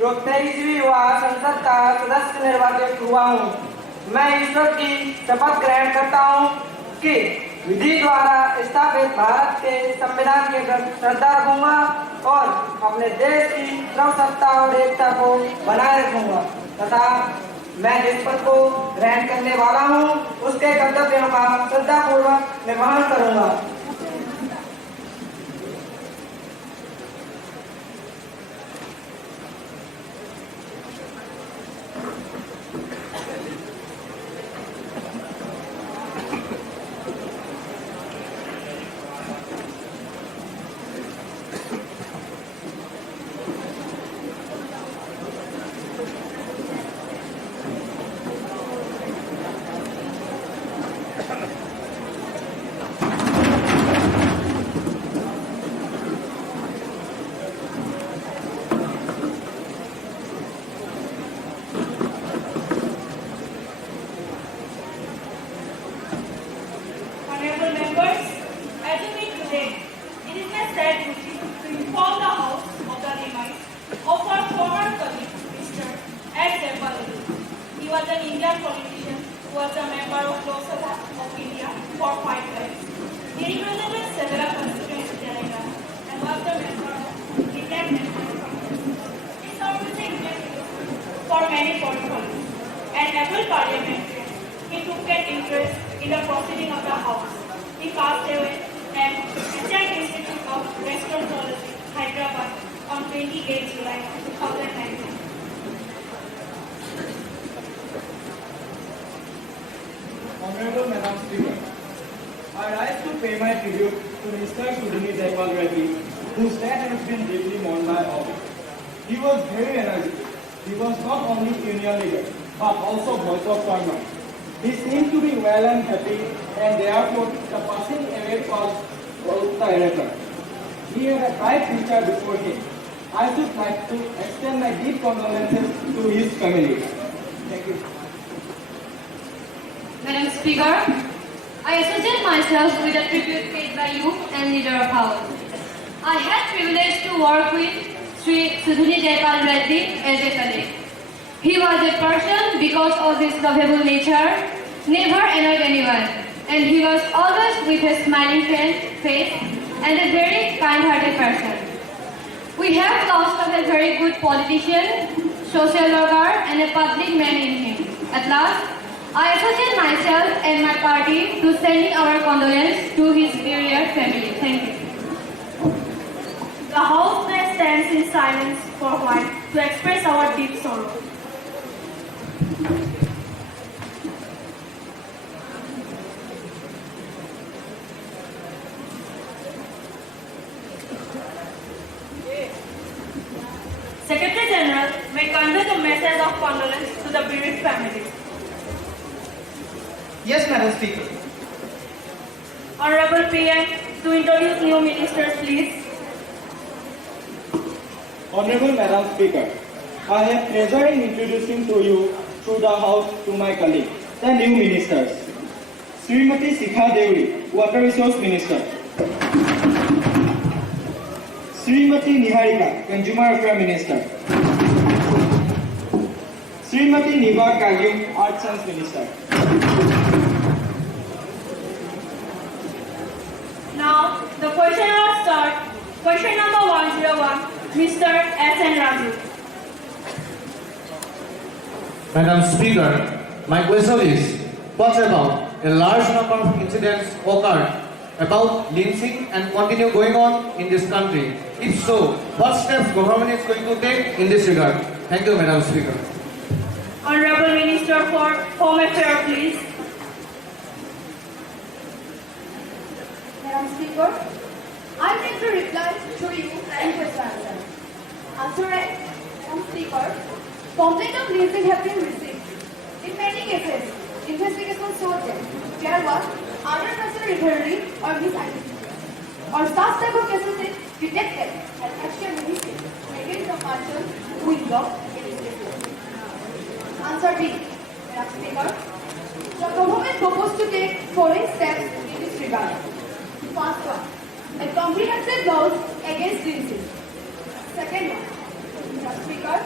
जो 23वीं हुआ संसद का सदस्य निर्वाचित हुआ हूँ। मैं ईश्वर की शपथ ग्रहण करता हूँ कि विधि द्वारा स्थापित भारत के संविधान के प्रति श्रद्धा रखूंगा और अपने देश की सर्वसत्ता और एकता को बनाए रखूंगा तथा मैं जिस पद को ग्रहण करने वाला हूँ उसके कर्तव्यों का श्रद्धापूर्वक निर्वहन करूंगा। Honorable members, as you meet today, it is my sad duty to inform the House of the demise of our former colleague, Mr. S. Debbaraju. He was an Indian politician who was a member of Lok Sabha of India for 5 terms. He represented several constituencies in Telangana and was the member of Indian National Congress. He served with the Indian for many portfolios and able parliamentarian. He took an interest in the proceeding of the House. He passed away at Indian Institute of Gastroenterology, Hyderabad on 28 July 2019. Honorable Madam Speaker, I rise to pay my tribute to Mr. Sudhini Jaipal Reddy, whose death has been deeply mourned by all. He was very energetic. He was not only union leader, but also voice of farmers. He seemed to be well and happy, and therefore the passing away was the irreparable. He had a bright future before him. I should like to extend my deep condolences to his family. Thank you. Madam Speaker, I associate myself with the tribute paid by you and Leader of House. I had privilege to work with Sri Sudhini Jaipal Reddy as a colleague. He was a person because of his lovable nature, never annoyed anyone, and he was always with a smiling face and a very kind-hearted person. We have lost a very good politician, social worker, and a public man in him. At last, I associate myself and my party to sending our condolence to his dear family. Thank you. The House now stands in silence for a while to express our deep sorrow. Secretary General may convey the message of condolence to the bereaved family. Yes, Madam Speaker. Honorable PM, to introduce new ministers, please. Honorable Madam Speaker, I have pleasure in introducing to you through the House to my colleague, the new ministers. Srimati Sikha Devi, Water Resource Minister. Srimati Niharika, Consumer Affairs Minister. Srimati Niva Kagyum, Arts Science Minister. Now, the question will start. Question number 101, Mr. S.N. Raju. Madam Speaker, my question is, what about a large number of incidents occurred about lynching and continue going on in this country? If so, what steps government is going to take in this regard? Thank you, Madam Speaker. Honorable Minister for Home Affairs, please. Madam Speaker, I need to reply to you and question. Answer right. Madam Speaker, complaint of lynching have been received. In many cases, investigation showed that there was unnecessary rivalry or misidentity, or such type of cases is detected and action will be taken against the person who is involved in this case. Answer B. Madam Speaker, the government proposed to take following steps in this regard. First one, a comprehensive laws against lynching. Second one, Mr. Speaker,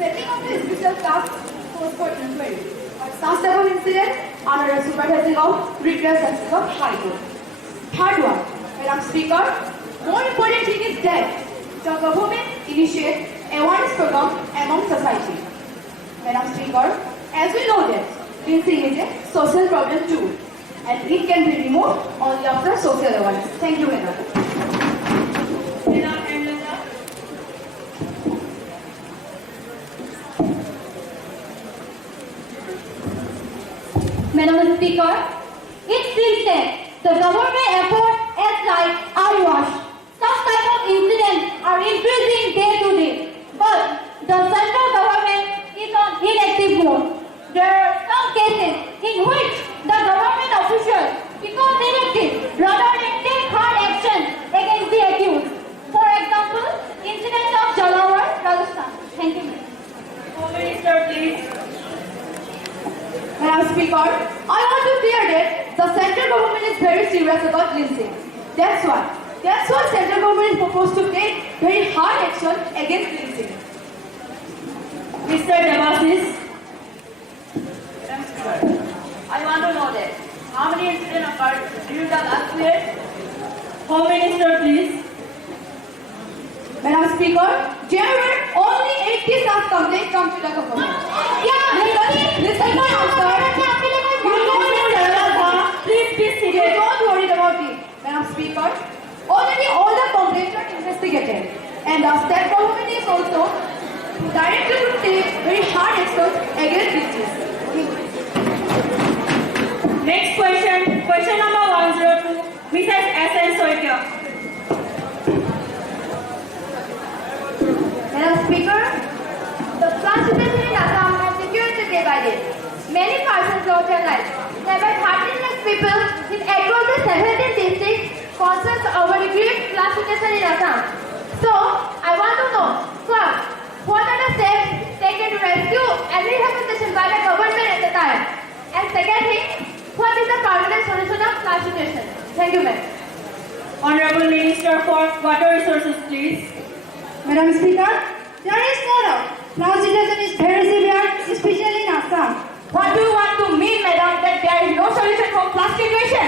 setting up the special task force for inquiry on such type of incident under the supervising of redress justice of High Court. Third one, Madam Speaker, more important thing is that the government initiate awareness program among society. Madam Speaker, as we know that lyncing is a social problem too, and it can be removed only after social awareness. Thank you, Madam. Madam Amrita. Madam Speaker, it seems that the government effort as like eyewash. Such type of incidents are increasing day to day, but the central government is on inactive mode. There are some cases in which the government officials become inactive rather than take hard action against the accused. For example, incident of Jalawar, Rajasthan. Thank you. Home Minister, please. Madam Speaker, I want to clear that the central government is very serious about lyncing. That's why central government is proposed to take very hard action against lyncing. Mr. Devasis. Madam Speaker, I want to know that how many incidents occurred during the last year? Home Minister, please. Madam Speaker, there were only 80 such complaints come to the government. Listen my answer. Please be You seated. don't worry about it. Madam Speaker, already all the complaints are investigated, and the state government is also directed to take very hard action against lyncing. Next question. Question number 102. Mrs. S.N. Soikia. Madam Speaker, the flood situation in Assam has deteriorated day by day. Many persons lost their lives. There were 13 lakh people in across the 17 districts concerned over the great flood situation in Assam. So, I want to know, first, what are the steps taken to rescue and rehabilitation by the government at the time? And secondly, what is the permanent solution of flood situation? Thank you, ma'am. Honorable Minister for Water Resources, please. Madam Speaker, there is no doubt flood situation is very severe, especially in Assam. What do you want to mean, madam, that there is no solution for flood situation?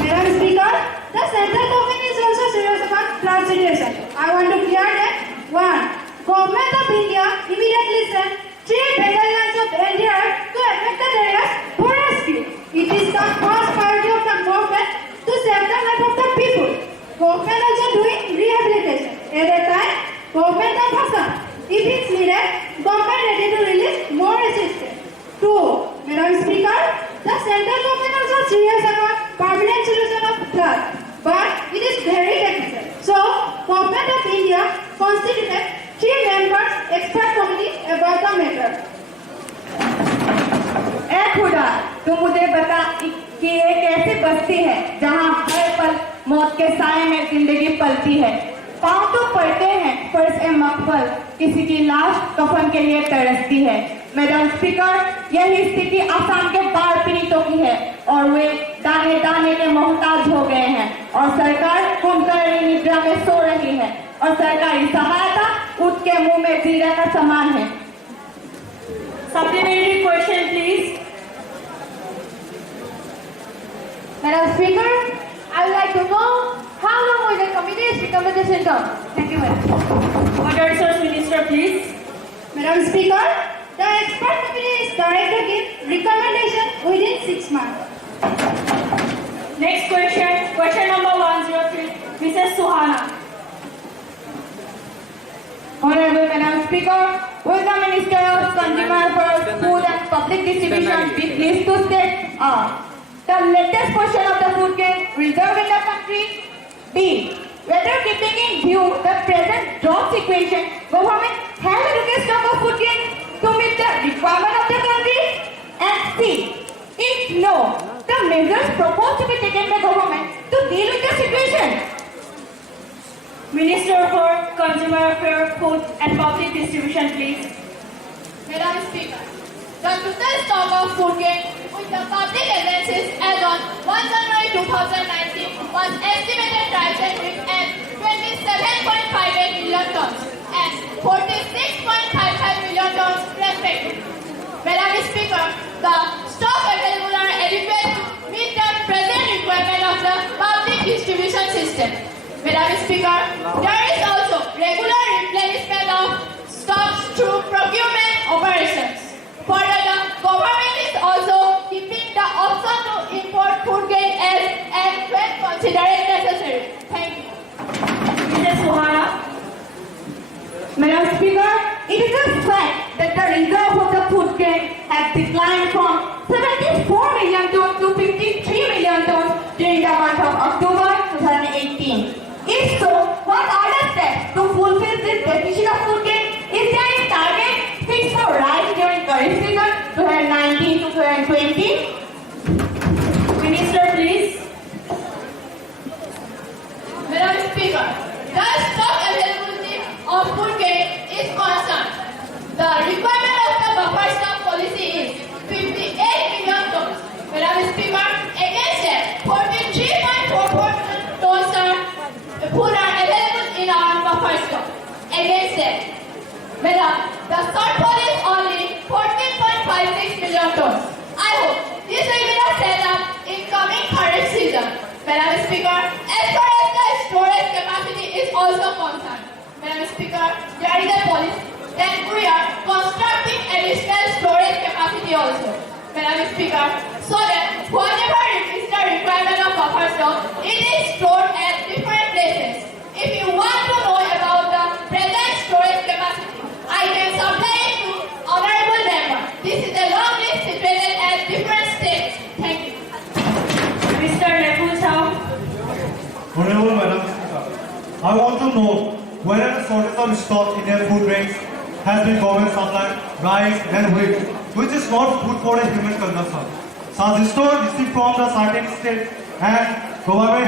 Madam Speaker, the central government is also serious about flood situation. I want to clear that 1. Government of India immediately sent 3 battalions of NDR to affected areas for rescue. It is the first priority of the government to save the life of the people. Government also doing rehabilitation. At a time, government of Assam, if it's needed, government ready to release more assistance. 2. Madam Speaker, the central government also serious about permanent solution of flood, but it is very technical. So, government of India constituted 3 members expert committee about the matter. ए खुदा, तू मुझे बता कि ये कैसी बस्ती है जहाँ हर पल मौत के साए में जिंदगी पलती है। पाँव तो पड़ते हैं फर्श ए मकबल, किसी की लाश कफन के लिए तरसती है। मैडम स्पीकर, यही स्थिति आसाम के बाढ़ पीड़ितों की है और वे दाने दाने के मोहताज हो गए हैं और सरकार कुंभकर्णी निद्रा में सो रही है और सरकारी सहायता ऊँट के मुंह में जीरा का समान है। Supplementary question, please. Madam Speaker, I would like to know how long will the committee's recommendation come? Thank you, madam. Water Resource Minister, please. Madam Speaker, the expert committee is directed to give recommendation within 6 months. Next question. Question number 103. Mrs. Suhana. Honorable Madam Speaker, will the Minister of Consumer Affairs, Food and Public Distribution be pleased to state the latest portion of the food grain reserved in the country? B. Whether keeping in view the present drought situation, government has adequate stock of food grain to meet the requirement of the country? And C. If no, the measures proposed to be taken by government to deal with the situation? Minister for Consumer Affairs, Food and Public Distribution, please. Madam Speaker, the total stock of food grain with the public agencies as on 1 January 2019 was estimated prices at 27.58 million tons and 46.55 Madam Speaker, the stock available are adequate to meet the present requirement of the public distribution system. Madam Speaker, there is also regular replenishment of stocks through procurement operations. Further, the government is also keeping the option to import food grain as and when considered necessary. Thank you. Mrs. Suhana. Madam Speaker, it is a fact that the reserve of the food grain has declined from 74 million tons to 53 million tons during the month of October 2018. If so, what are the steps to fulfill this deficit of food grain? Is there any target fixed for rice during Kharif season 2019 to 2020? Minister, please. Madam Speaker, the stock availability of food grain is constant. The requirement of the buffer stock policy is 58 million tons. Madam Speaker, against that, 43.44 tons food are available in our buffer stock. Against that, Madam, the shortfall is only 14.56 million tons. I hope this will be the setup in coming Kharif season. Madam Speaker, as far as the storage capacity is also concerned, Madam Speaker, there is a policy that we are constructing additional storage capacity also. Madam Speaker, so that whatever is the requirement of buffer stock, it is stored at different places. If you want to know about the present storage capacity, I can supply it to honorable member. This is a long list situated at different states. Thank you. Mr. Nepal Chao. Honorable Madam Speaker, I want to know whether the shortage of stock in their food grains has been government supplied rice and wheat, which is not food for a human consumption. So the store received from the certain state and government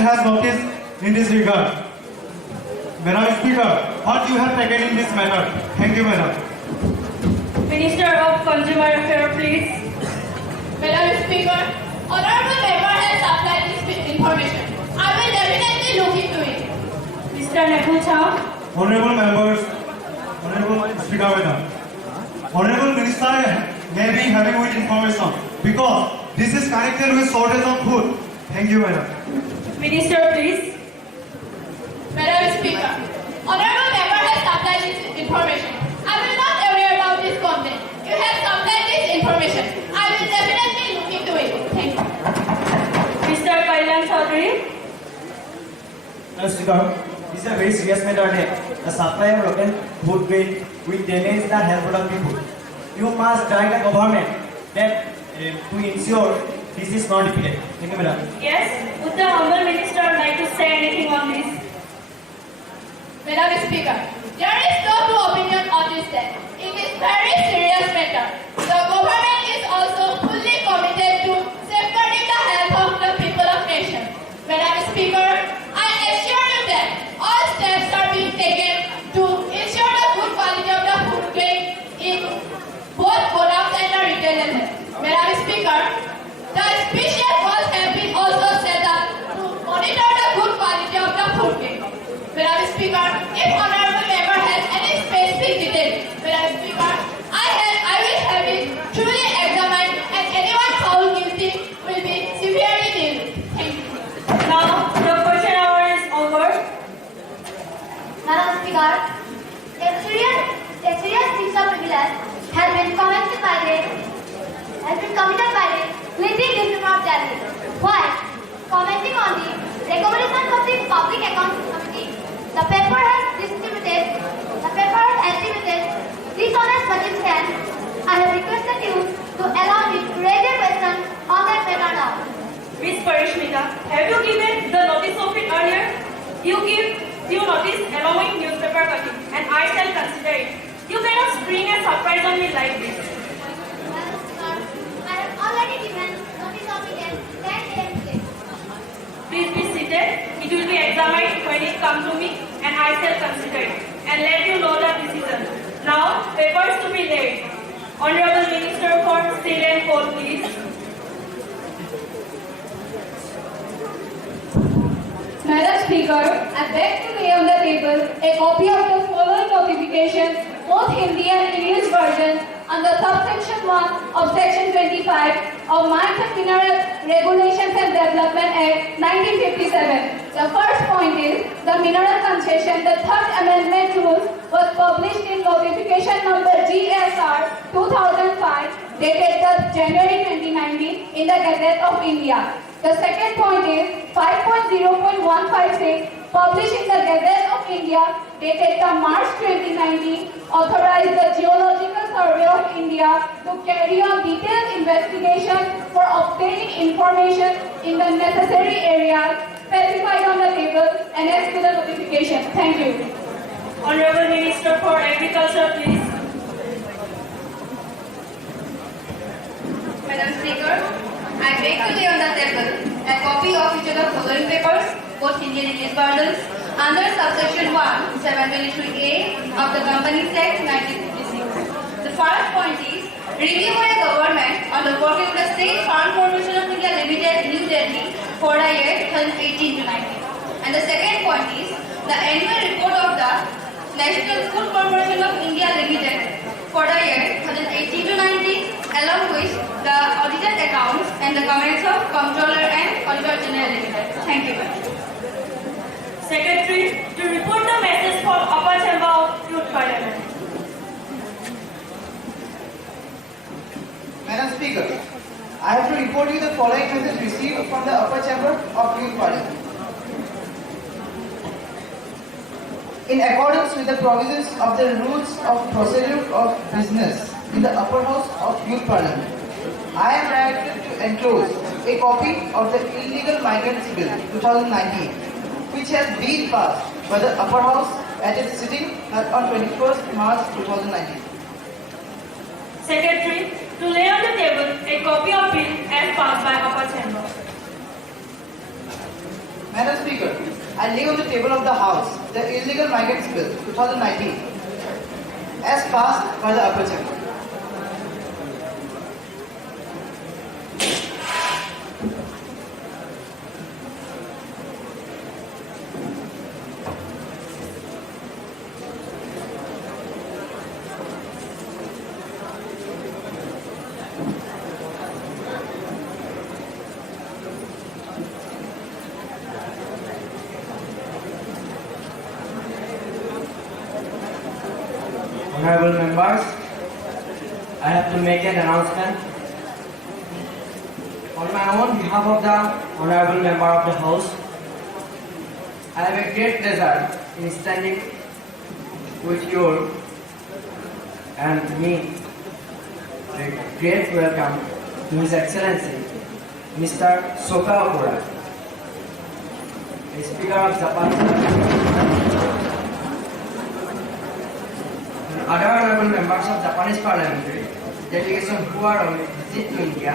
has noticed in this regard. Madam Speaker, what you have taken in this matter? Thank you, Madam. Minister of Consumer Affairs, please. Madam Speaker, honorable member has supplied this information. I will definitely look into it. Mr. Nepal Chao. Honorable members, Honorable Speaker, Madam. Honorable Minister may be having with information because this is connected with shortage of food. Thank you, Madam. Minister, please. Madam Speaker, honorable member has supplied this information. I will not aware about this content. You have supplied this information. I will definitely look into it. Thank you. Mr. Kailan Chaudhary. Madam Speaker, this is a very serious matter that the supply of local food grain will damage the health of the people. You must direct the government that to ensure this is not repeated. Thank you, Madam. Yes, would the humble minister like to say anything on this? Madam Speaker, there is no two opinion on this that it is very serious matter. The government is also fully committed to safeguarding the health of the people of nation. Madam Speaker, I assure you that all steps are being taken to ensure the good quality of the food grain in both products and the retail level. Madam Speaker, the special walls have been also set up to monitor the good quality of the food grain. Madam Speaker, if honorable member has any specific detail, Madam Speaker, I will have it truly examined and anyone found guilty will be severely dealt with. Thank you. Now, the question hour is over. Madam Speaker, a serious piece of vigilance has been committed by the Lindsay District of Delhi. While commenting on the recommendations of the Public Accounts Committee, the paper has estimated dishonest budget scams. I have requested you to allow me to raise a question on that matter now. Miss Parishmita, have you given the notice of it earlier? You give due notice along with newspaper cutting, and I shall consider it. You cannot spring a surprise on me like this. Madam Speaker, I have already given notice of it at 10 a.m. today. Please be seated. It will be examined when it comes to me, and I shall consider it and let you know the decision. Now, papers to be laid. Honorable Minister for Steel and Coal, please. Madam Speaker, Speaker, I beg to lay on the table a copy of the following notification, both Hindi and English versions, under subsection 1 of section 25 of Mines and Mineral Regulations and Development Act 1957. The first point is, the mineral concession, the third amendment rules was published in notification number GSR 2005 dated the January 2019 in the Gazette of India. The second point is 5.0.156 published in the Gazette of India dated the March 2019 authorized the Geological Survey of India to carry on detailed investigation for obtaining information in the necessary areas specified on the table and as to the notification. Thank you. Honorable Minister for Agriculture, please. Madam Speaker, I beg to lay on the table a copy of each of the following papers, both Hindi and English versions, under subsection 1, 723A of the Companies Act 1956. The first point is, review by a government on the working of the State Farm Corporation of India Limited, New Delhi, for the year 2018 to 19. And the second point is, the annual report of the National Food Corporation of India Limited for the year 2018 to 19, along with the audited accounts and the comments of Comptroller and Auditor General Limited. Thank you. Secretary, to report the message for Upper Chamber of Youth Parliament. Madam Speaker, I have to report you the following message received from the Upper Chamber of Youth Parliament. In accordance with the provisions of the rules of procedure of business in the Upper House of Youth Parliament, I am directed to enclose a copy of the Illegal Migrants Bill 2019, which has been passed by the Upper House at its sitting on 21st March 2019. Secretary, to lay on the table a copy of bill as passed by Upper Chamber. Madam Speaker, I lay on the table of the House the Illegal Migrants Bill 2019 as passed by the Upper Chamber. Honorable members, I have to make an announcement. On my own behalf of the Honorable Member of the House, I have a great pleasure in standing with you and me a great welcome to His Excellency, Mr. Soka Okura, the Speaker of Japan. Other honorable members of Japanese parliamentary delegation who are on visit to India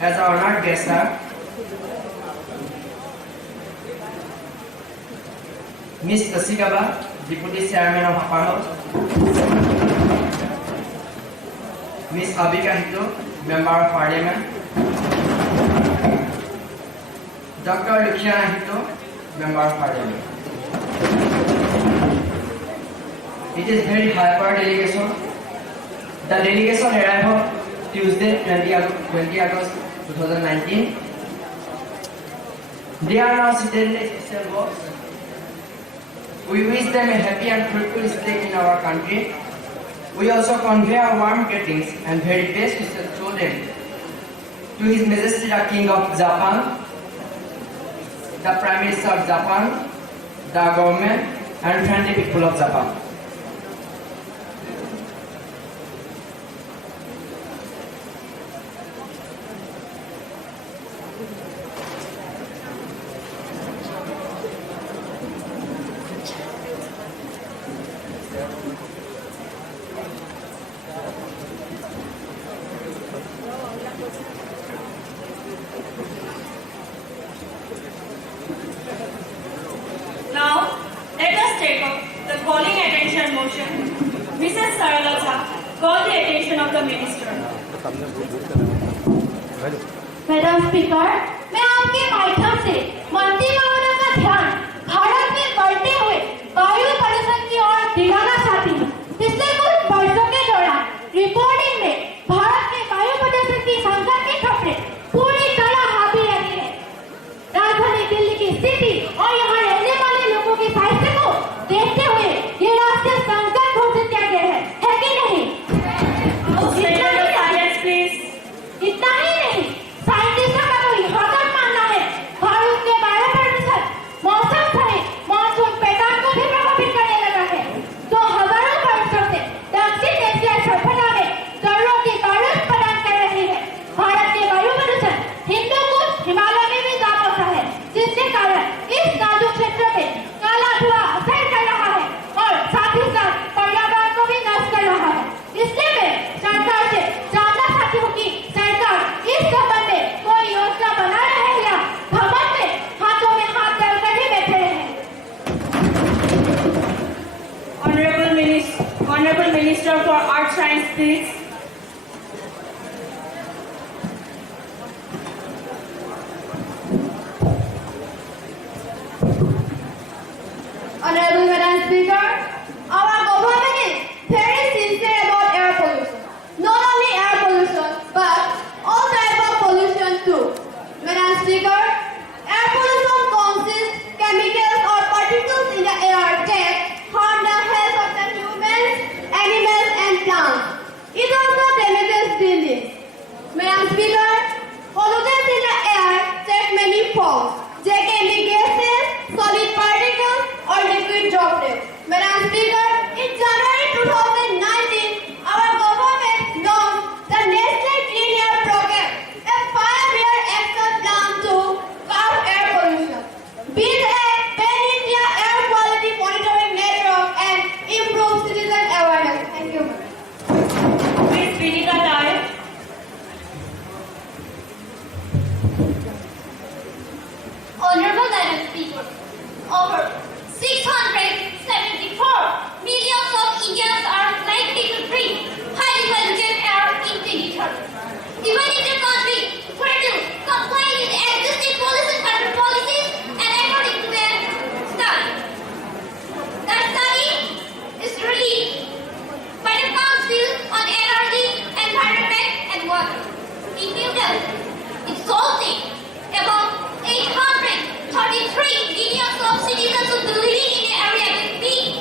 as our honored guests are Ms. Tasigaba, Deputy Chairman of Upper House, Ms. Abika Hito, Member of Parliament, Dr. Lukiana Hito, Member of Parliament. It is very hyper delegation. The delegation arrived Tuesday, 20 August 2019. They are now seated in special box. We wish them a happy and fruitful stay in our country. We also convey our warm greetings and very best wishes to them. To His Majesty the King of Japan, the Prime Minister of Japan, the government, and friendly people of Japan. Now, let us take up the calling attention motion. Mrs. Sarala Jha, call the attention of the Minister. Madam speaker, मैं आपके माध्यम से मंत्री महोदय का ध्यान Bharat science, please. Honorable Madam Speaker, our government is very sincere about air pollution. Not only air pollution, but all types of pollution too. Madam Speaker, air pollution consists chemicals or particles in the air that harm the health of the humans, animals and plants. It also damages buildings. Madam Speaker, pollutants in the air take many forms. They can be gases, solid particles, or liquid droplets. Madam Speaker, in January 2019, our government launched the National Clean Air Program, a 5-year action plan to curb air pollution, build a pan-India air quality monitoring network, and improve citizen awareness. Thank you. Ms. Vinika Dai. Honorable Madam Speaker, over 674 millions of Indians are likely to breathe highly polluted air in 2030. Even if the country were to comply with existing pollution control policies and according to the study. The study is released by the Council on Energy, Environment and Water in New Delhi. It's solving about 833 million of citizens who be living in the area with peak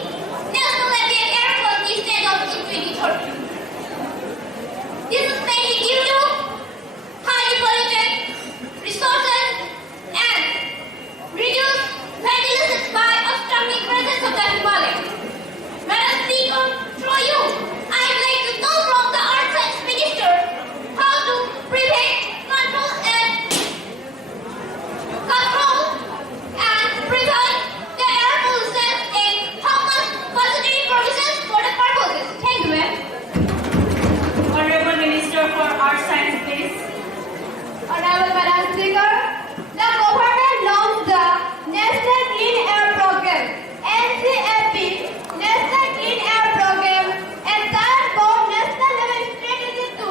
national level air quality standards in 2030. This is mainly due to highly polluted resources and reduced ventilation by astronomical presence of the Himalayas. Madam Speaker, through you, I would like to know from the Earth Science Minister how to prevent, control and prevent the air pollution and how much positive provisions for the purposes. Thank you, ma'am. Honorable Minister for Arts Science, please. Honorable Madam Speaker, the government launched the National Clean Air Program, NCAP, National Clean Air Program, and that form national level strategy to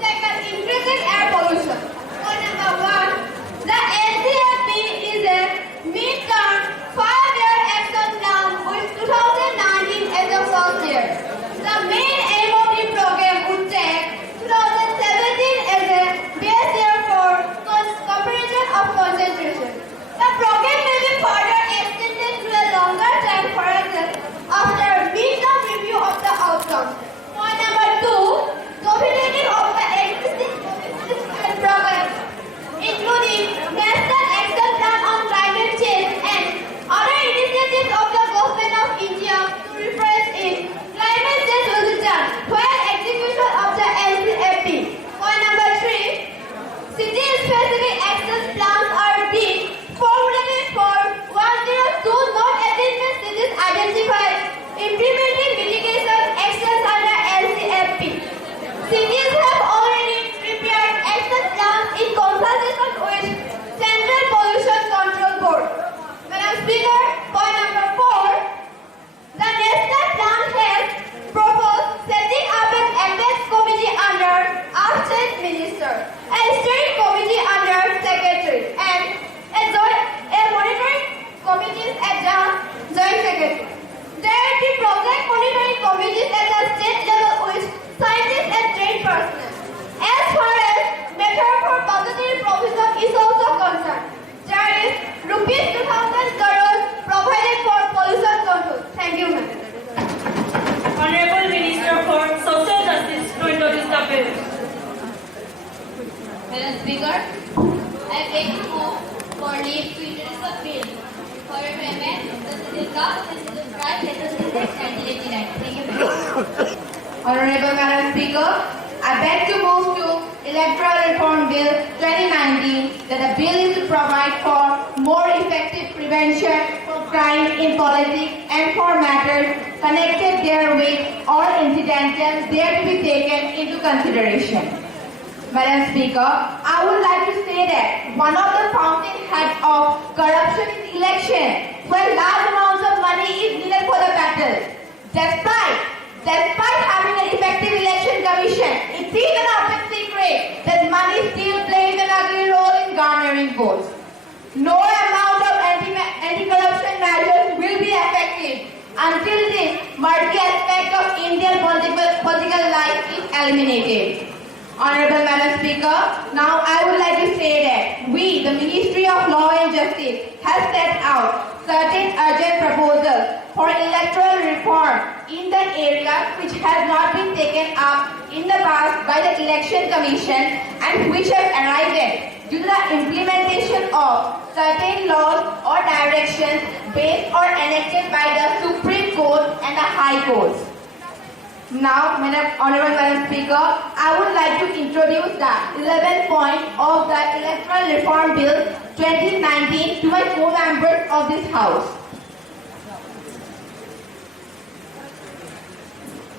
tackle increasing air pollution. Point number 1, the NCAP is a mid-term 5-year action plan with 2019 as the first year. The main aim of the program would take 2017 as a base year for comparison of concentration. The program may be further extended to a longer time horizon after mid-term review of the outcomes. Point number 2, duplicating of the existing policies and programs, including National Action Plan on Climate Change and other initiatives of the Government of India to replace in climate change resistance while execution of the NCAP. Point number 3, city-specific action plans are being formulated for 102 non-attainment cities identified, implementing mitigation actions under NCAP. Cities have already prepared action plans in consultation with Central Pollution Control Board. Madam Speaker, point number 4, the national plan has proposed setting up an apex committee under Arts Science Minister, a steering committee under Secretary, and a monitoring committee at the Joint Secretary. There are the project monitoring committees at the state level with scientists and trained personnel. As far as method for budgetary provision is also concerned, there is rupees 2,000 crores provided for pollution control. Thank you, ma'am. Honorable Minister for Social Justice to introduce the bill. Madam Speaker, I beg to move for leave to introduce the bill for your payment, the citizen card, the citizen price, letter 1989. Thank you, ma'am. Honorable Madam Speaker, I beg to move to Electoral Reform Bill 2019 that the bill is to provide for more effective prevention for crime in politics and for matters connected therewith or incidental there to be taken into consideration. Madam Speaker, I would like to say that one of the fountainheads of corruption is election, where large amounts of money is needed for the battle. Despite having an effective election reports. No amount of anti-corruption measures will be effective until this murky aspect of Indian political life is eliminated. Honorable Madam Speaker, now I would like to say that we, the Ministry of Law and Justice, has set out certain urgent proposals for electoral reform in the area which has not been taken up in the past by the Election Commission and which have arisen due to the implementation of certain laws or directions based or enacted by the Supreme Court and the High Courts. Now, Honorable Madam Speaker, I would like to introduce the 11th point of the Electoral Reform Bill 2019 to my co-members of this House.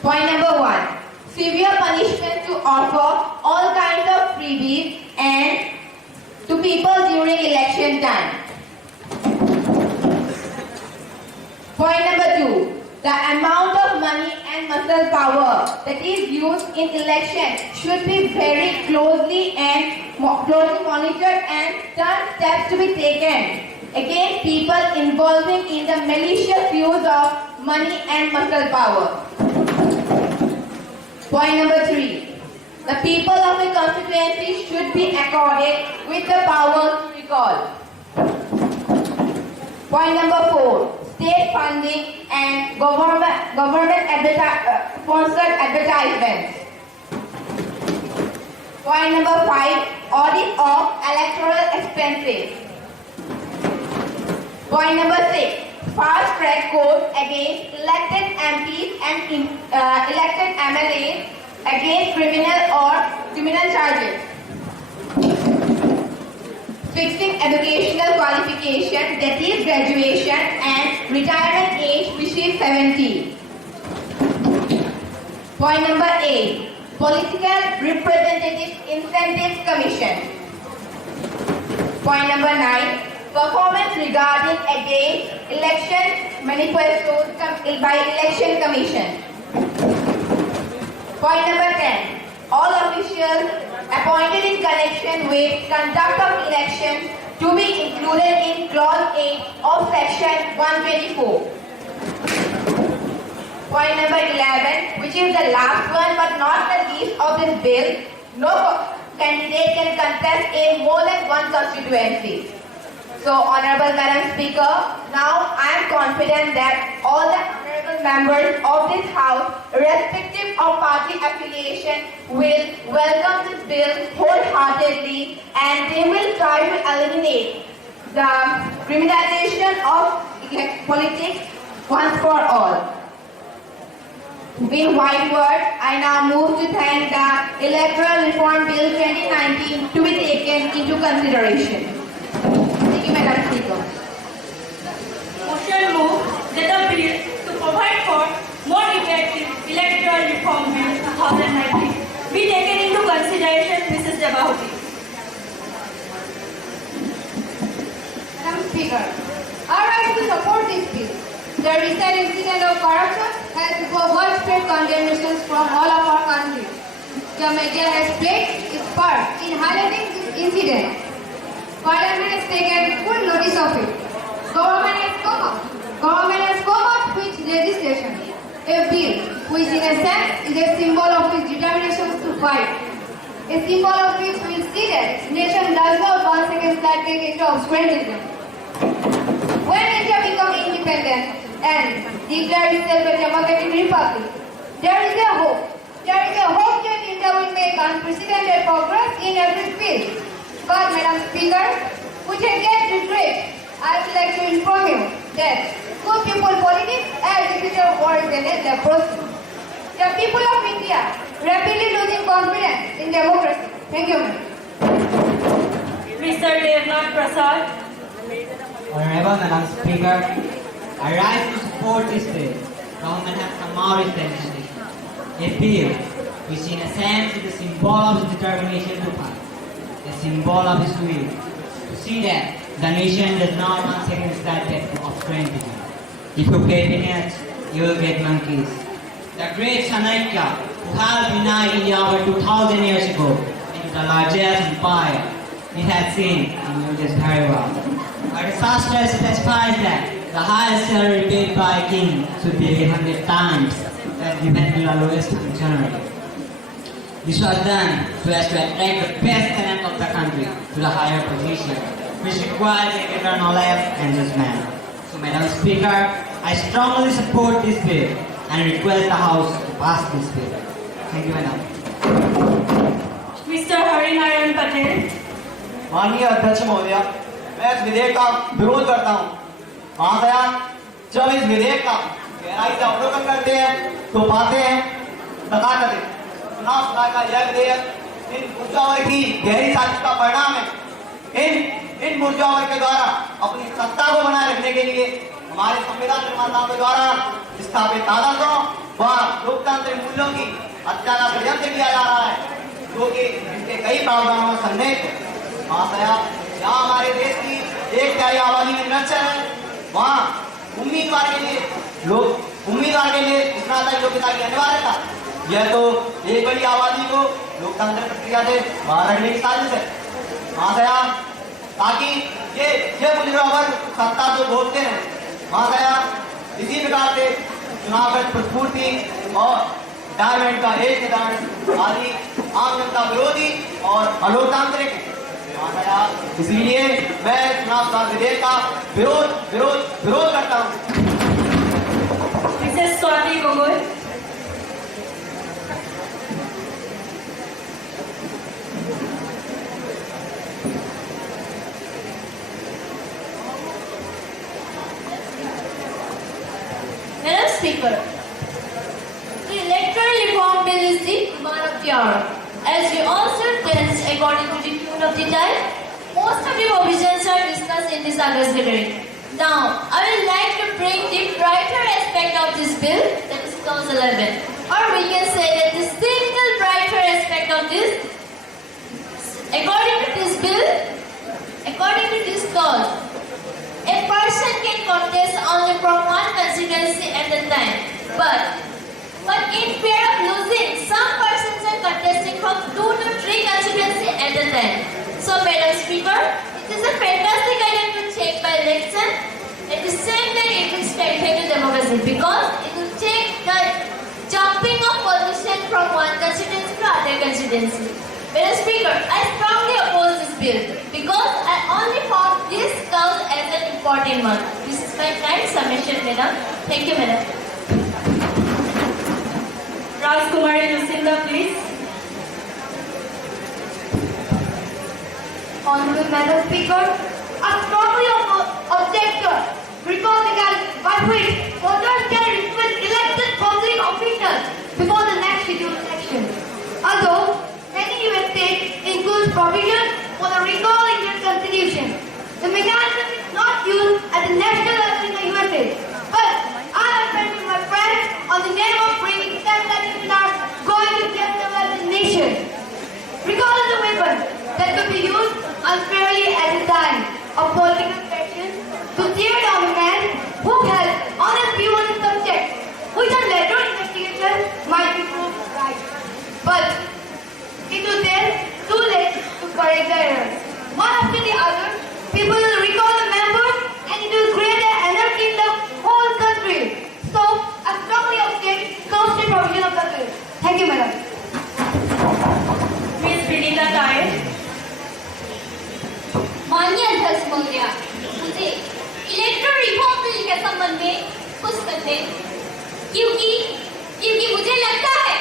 Point number 1. Severe punishment to offer all kinds of freebies and to people during election time. Point number 2. The amount of money and muscle power that is used in election should be very closely monitored and stern steps to be taken against people involving in the malicious use of money and muscle power. Point number 3. The people of the constituency should be accorded with the power to recall. Point number 4. State funding and government sponsored advertisements. Point number 5. Audit of electoral expenses. Point number 6. Fast track court against elected MPs and elected MLAs against criminal charges. Fixing educational qualification, that is graduation and retirement age, which is 70. Point number 8. Political Representative Incentives Commission. Point number 9. Performance regarding against election manifestos by Election Commission. Point number 10. All officials appointed in connection with conduct of election to be included in Clause 8 of Section 124. Point number 11, which is the last one but not the least of this bill, no candidate can contest in more than one constituency. So, Honorable Madam Speaker, now I am confident that all the honorable members of this House, irrespective of party affiliation, will welcome this bill wholeheartedly and they will try to eliminate the criminalization of politics once for all. In wide words, I now move to thank the Electoral Reform Bill 2019 to be taken into consideration. Thank you, Madam Speaker. Motion move that the bill to provide for more effective electoral reform bill 2019 be taken into consideration, Mrs. Debahuti. Madam Speaker, I rise to support this bill. The recent incident of corruption has received widespread condemnations from all of our countries. The media has played its part in highlighting this incident. Parliament has taken full notice of it. Government has come up with legislation, a bill which in a sense is a symbol of its determination to fight. A symbol of which will see that nation does not once again slide back into obscurantism. When India becomes independent and declare itself a democratic republic, there is a hope. There is a hope that India will make unprecedented progress in every field. But, Madam Speaker, with a great regret, I would like to inform you that good people politics as the future of war is the process. The people of India rapidly losing confidence in democracy. Thank you, ma'am. Mr. Devnath Prasad. Honorable Madam Speaker, I rise to support this bill. Government has come out with legislation. A bill which in a sense is a symbol of its determination to fight. A symbol of his will to see that the nation does not once again slide back to obscurantism. If you get peanuts, you will get monkeys. The great Chanakya, who had denied India over 2000 years ago into the largest empire, it has seen, and know this very well. Our disaster specifies that the highest salary paid by a king should be 800 times that given to the lowest functionary. This was done so as to attract the best talent of the country to the higher position, which requires a greater knowledge and judgment. So, Madam Speaker, I strongly support this bill and request the House to pass this bill. Thank you, Madam. Mr. Harinarayan Patel. माननीय अध्यक्ष महोदय, मैं इस विधेयक का विरोध करता हूँ। महाशया, जब इस विधेयक का गहराई से अवलोकन करते हैं तो पाते हैं तथाकथित चुनाव सुधार का यह विधेयक इन बुर्जुआ की गहरी साजिश का परिणाम है। इन बुर्जुआ के द्वारा अपनी सत्ता को बनाए रखने के लिए हमारे संविधान निर्माताओं के द्वारा स्थापित आदर्शों व लोकतांत्रिक मूल्यों की हत्या का षड्यंत्र किया जा रहा है, जो कि इनके कई प्रावधानों में संदेह है। महाशया, जहाँ हमारे देश की 1/3 आबादी में निरक्षर है, वहाँ उम्मीदवार के लिए स्नातक योग्यता की अनिवार्यता, यह तो एक बड़ी आबादी को लोकतांत्रिक प्रक्रिया से बाहर रखने की साजिश है। महाशया, ताकि ये बुजुर्ग वर्ग सत्ता को भोगते हैं। महाशया, इसी प्रकार से चुनाव में प्रतिपूर्ति और रिटायरमेंट का एक निर्धारण आदि आम जनता विरोधी और अलोकतांत्रिक। इसीलिए मैं चुनाव सुधार विधेयक का विरोध करता हूँ। Mrs. Swati Gogoi. Madam Speaker, the electoral reform bill is the demand of the hour. As we all should dance according to the tune of the time, most of the provisions are discussed in this August gathering. Now, I would like to bring the brighter aspect of this bill, that is clause 11. Or we can say that the single brighter aspect of this, according to this bill, according to this clause, a person can contest only from one constituency at a time. But in fear of losing, some persons are contesting from 2 to 3 constituencies at a time. So, Madam Speaker, it is a fantastic idea to check by election. At the same time, it will strengthen democracy because it will check the jumping of position from one constituency to other constituency. Madam Speaker, I strongly oppose this bill because I only found this clause as an important one. This is my kind submission, Madam. Thank you, Madam. Rajkumari Lucinda, please. Honorable Madam Speaker, I strongly object to recalling by which voters can request elected public officials before the next scheduled election. Although many US states include provisions for the recall in their constitution, the mechanism is not used at the national level in the USA. But I am friends with my friends on the name of bringing steps that are going to jeopardize the nation. Recall is a weapon that could be used unfairly at a time of political tension to tear down a man who has honest view on the subject, which a later investigation might be proved right. But it will then too late to correct the errors. One after the other, people will recall the members and it will create an anarchy in the whole country. So, I strongly object to the provision of the bill. Thank you, Madam. Ms. Vinita Tayed. माननीय अध्यक्ष महोदय, मुझे erectile reform bill के संबंध में कुछ कहते क्योंकि मुझे लगता है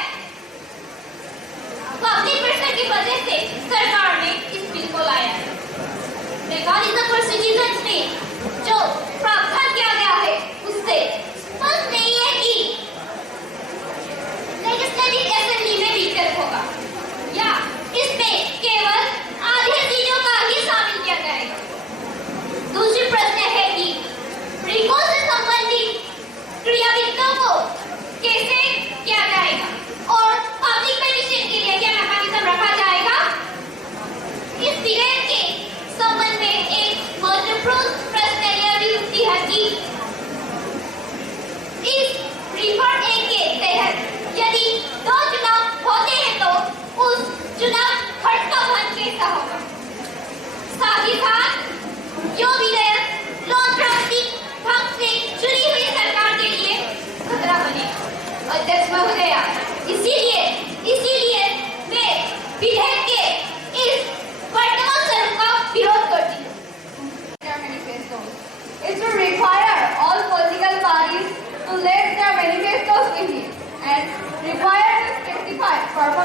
पब्लिक प्रेशर की वजह से सरकार ने इस बिल को लाया है। मेकानिज्म फॉर सिटीजंस में जो प्रावधान किया गया है उससे स्पष्ट नहीं है कि लेजिस्लेटिव असेंबली में वितरण होगा या इसमें केवल आधी चीजों का ही शामिल किया जाएगा। दूसरी प्रश्न है कि रिकॉल से संबंधित क्रियाविधियों को कैसे किया जाएगा और पब्लिक पेटिशन के लिए क्या मैकेनिज्म रखा जाएगा। इस विधेयक के संबंध में एक महत्वपूर्ण प्रश्न यह भी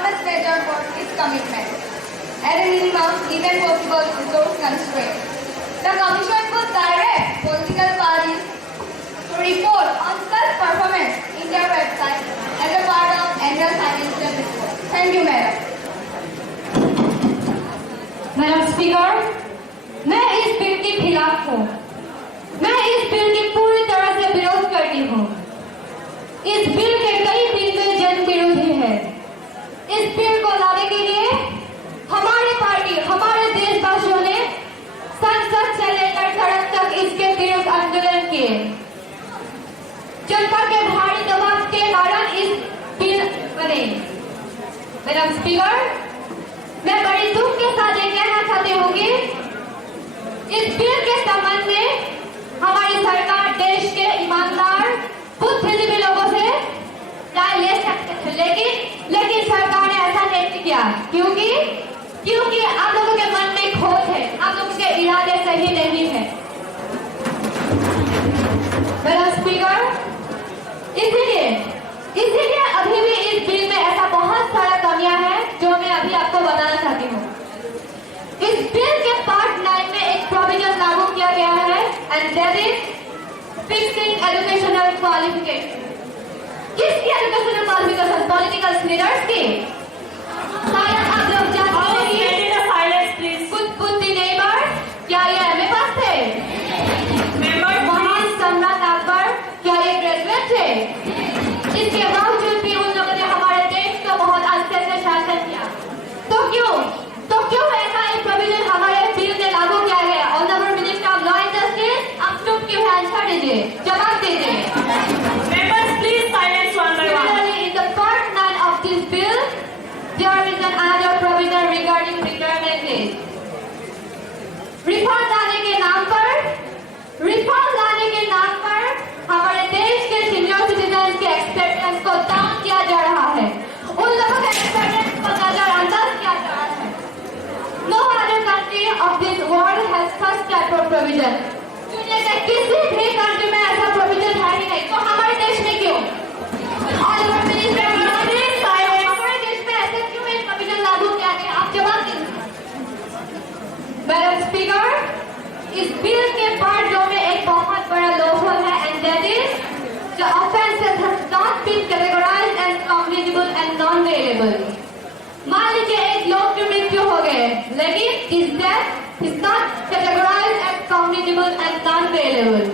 much better for its commitment. At a minimum, even possible resource constraint. The Commission would direct political parties to report on such performance in their website as a part of annual financial report. Thank you, Madam. Madam speaker, मैं इस bill के खिलाफ हूँ। मैं इस bill की पूरी तरह से विरोध करती हूँ। इस बिल के कई बिंदु जन विरोधी है। इस बिल को लाने के लिए हमारी पार्टी, हमारे देशवासियों ने संसद से लेकर सड़क तक इसके विरुद्ध आंदोलन किए। जनता के भारी दबाव के कारण इस बिल बने। मैडम स्पीकर, मैं बड़ी दुख के साथ ये कहना चाहती हूँ कि इस बिल के संबंध में हमारी सरकार देश के ईमानदार, बुद्धिजीवी लोगों से राय ले सकते थे, लेकिन सरकार ने ऐसा नहीं किया। क्योंकि आप लोगों के मन में खोट है, आप लोगों के इरादे सही नहीं है। मैडम स्पीकर, इसीलिए अभी भी इस बिल में ऐसा बहुत सारा कमियां हैं जो मैं अभी आपको बताना चाहती हूँ। इस बिल के पार्ट 9 में एक प्रोविजन लागू किया गया है, and that is fixing educational qualification. किसकी एजुकेशनल क्वालिफिकेशन? पॉलिटिकल लीडर्स की। शायद आप लोग जानते हैं कि कुछ नेबर क्या ये एमए पास थे? महान सम्राट अकबर क्या ये ग्रेजुएट थे? इसके बावजूद भी उन लोगों ने हमारे देश को बहुत अच्छे से शासन किया। तो क्यों ऐसा एक प्रोविजन हमारे बिल में लागू किया गया? Honourable minister of law and justice, आप चुप क्यों हैं? आंसर दीजिए, जवाब दीजिए। Members, please silence one by one. Similarly, in the part 9 of this bill, there is another provision regarding retirement age. Reform लाने के नाम पर हमारे देश के सीनियर सिटीजन के एक्सपेक्टेंस को डाउन किया जा रहा है। उन लोगों के एक्सपेक्टेंस को नजरअंदाज किया जा रहा है। No other country of this world has such type of provision. दुनिया के किसी भी कंट्री में ऐसा प्रोविजन है ही नहीं, तो हमारे देश में क्यों? और हमारे देश में ऐसे क्यों एक प्रोविजन लागू किया गया? आप जवाब दीजिए। मैडम स्पीकर, इस बिल के पार्ट 2 में एक बहुत बड़ा लूपहोल है, and that is the offences have not been categorised as cognisable and non variable. मान लीजिए एक लोग की मृत्यु हो गए, लेकिन इस death is not categorised as cognisable and non variable.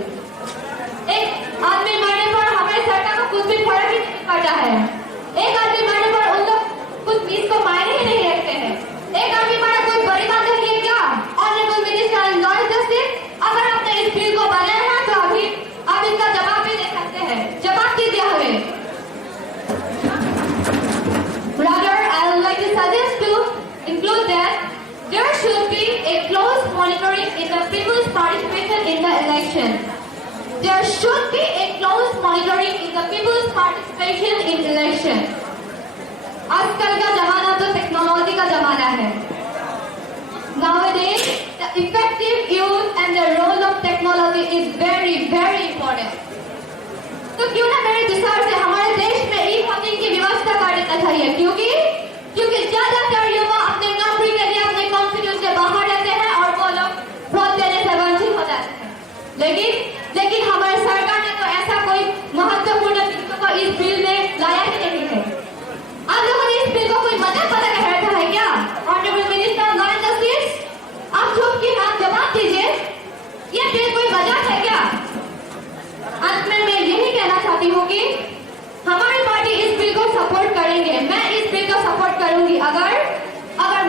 एक आदमी मरने पर हमारी सरकार को कुछ भी फर्क ही नहीं पड़ता है। एक आदमी मरने पर उन लोग कुछ इसको मायने ही नहीं रखते हैं। एक आदमी मरा, कोई बड़ी बात नहीं है क्या? Honourable minister of law and justice, अगर आपने इस बिल को बनाया है तो अभी आप इसका जवाब भी दे सकते हैं। जवाब दीजिए हमें। Rather, I would like to suggest to include that there should be a close monitoring in the people's participation in the election. There should be a close monitoring in the people's participation in election. आजकल का जमाना तो technology का जमाना है। Nowadays, the effective use and the role of technology is very, very important. तो क्यों ना मेरे विचार से हमारे देश में ई-वोटिंग की व्यवस्था कर देना चाहिए, क्योंकि ज्यादातर युवा अपने नौकरी के लिए अपने कॉन्स्टिट्यूशन से बाहर रहते हैं और वो लोग वोट देने से वंचित हो जाते हैं। लेकिन हमारी सरकार ने तो ऐसा कोई महत्वपूर्ण चीजों को इस बिल में लाया ही नहीं है। आप लोगों ने इस बिल को कोई मजाक बना के रखा है क्या? Honourable minister of law and justice, आप चुप की आप जवाब दीजिए। ये बिल कोई मजाक है क्या? अंत में मैं यही कहना चाहती हूँ कि हमारी पार्टी इस बिल को सपोर्ट करेंगे। मैं इस बिल को सपोर्ट करूंगी अगर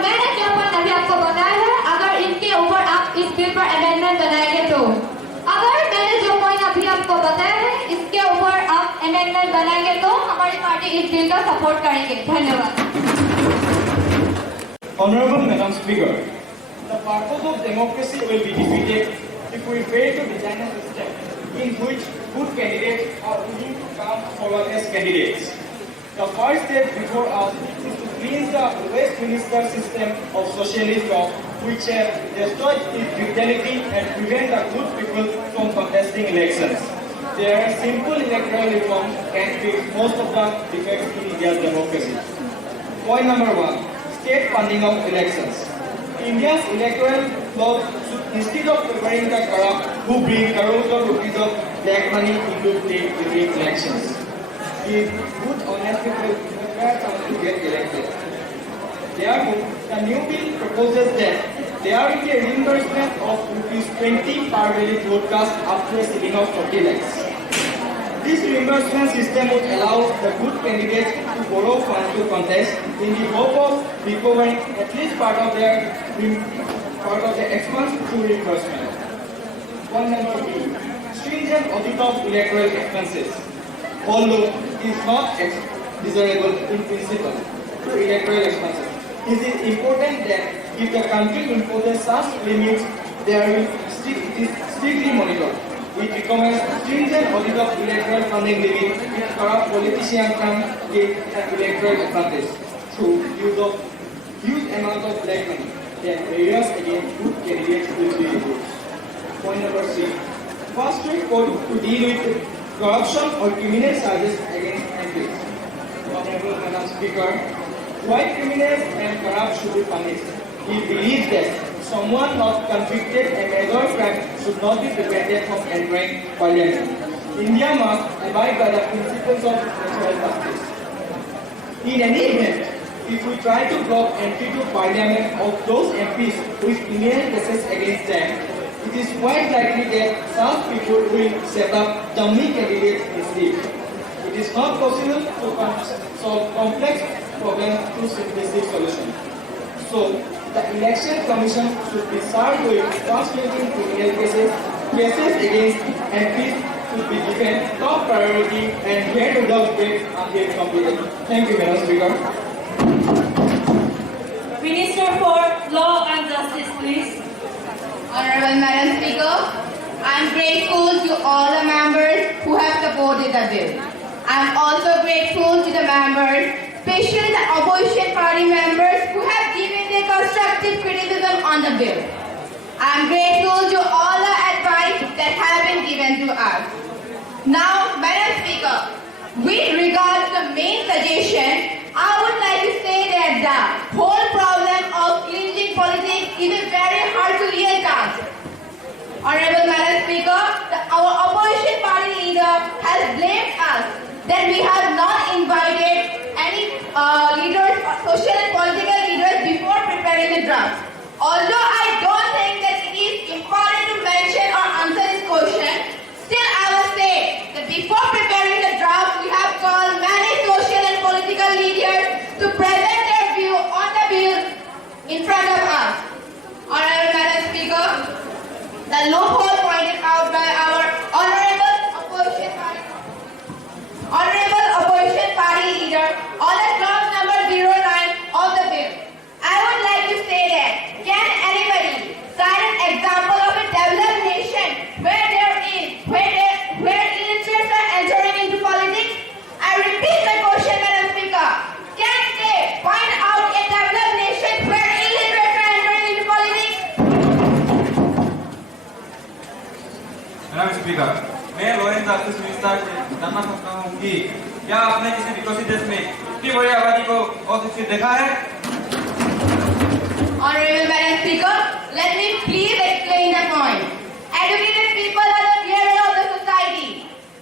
मैंने जो पॉइंट अभी आपको बताया है, अगर इनके ऊपर आप इस बिल पर अमेंडमेंट बनाएंगे तो। अगर मैंने जो पॉइंट अभी आपको बताया है इसके ऊपर आप अमेंडमेंट बनाएंगे तो हमारी पार्टी इस बिल का सपोर्ट करेंगे। धन्यवाद। Honorable Madam Speaker, the purpose of democracy will be defeated if we fail to design a system in which good candidates are willing to come forward as candidates. The first step before us is to cleanse the Westminster system of socialist law which have destroyed its vitality and prevent the good people from contesting elections. There are simple electoral reforms can fix most of the defects in India's democracy. Point number 1. State funding of elections. India's electoral law should, instead of favoring the corrupt who bring crores of rupees of black money into state during elections, give good honest people a fair chance to get elected. Therefore, the new bill proposes that there will be a reimbursement of ₹20 per daily broadcast up to a ceiling of 40 lakhs. This reimbursement system would allow the good candidates to borrow funds to contest in the hope of recovering at least part of their expense through reimbursement. Point number 2. Stringent audit of electoral expenses. Although it is not desirable in principle to electoral expenses, it is important that if the country imposes such limits, it is strictly monitored. It recommends stringent audit of electoral funding limit if corrupt politicians can get an electoral advantage through use of huge amount of black money that barriers against good candidates will be removed. Point number 3. First to deal with corruption or criminal charges against MPs. Honorable Madam Speaker, why criminals and corrupt should be punished? He believes that someone not convicted a major crime should not be prevented from entering parliament. India must abide by the principles of natural justice. In any event, if we try to block entry to parliament of those MPs with criminal cases against them, it is quite likely that some people will set up dummy candidates instead. It is not possible to solve complex problems through simplistic solutions. So, the Election Commission should be charged with prosecuting criminal cases against MPs should be given top priority and heard without break until completed. Thank you, Madam Speaker. Minister for Law and Justice, please. Honorable Madam Speaker, I am grateful to all the members who have supported the bill. I am also grateful to the members, especially the opposition party members who have given their constructive criticism on the bill. I am grateful to all the advice that have been given to us. Now, Madam Speaker, with regard to the main suggestion, I would like to say that the whole problem of clinching politics is a very hard to real task. Honorable Madam Speaker, our opposition party leader has blamed us that we have not invited any leaders, social and political leaders before preparing the draft. Although I don't think that it is important to mention or answer this question, still I will say that before preparing the draft, we have called many social and political leaders to present their view on the bill in front of us. Honorable Madam Speaker, the loophole pointed out by our honorable opposition party leader on the clause number 09 of the bill. I would like to say that, can anybody cite an example of a developed nation where illiterates are entering into politics? I repeat my question, Madam Speaker. Can they point out a developed nation where illiterates are entering into politics? Madam Speaker, मैं law and justice minister से जानना चाहता हूँ कि क्या आपने किसी विकसित देश में इतनी बड़ी आबादी को अशिक्षित देखा है? Honorable Madam Speaker, let me please explain the point. Educated people are the future of the society.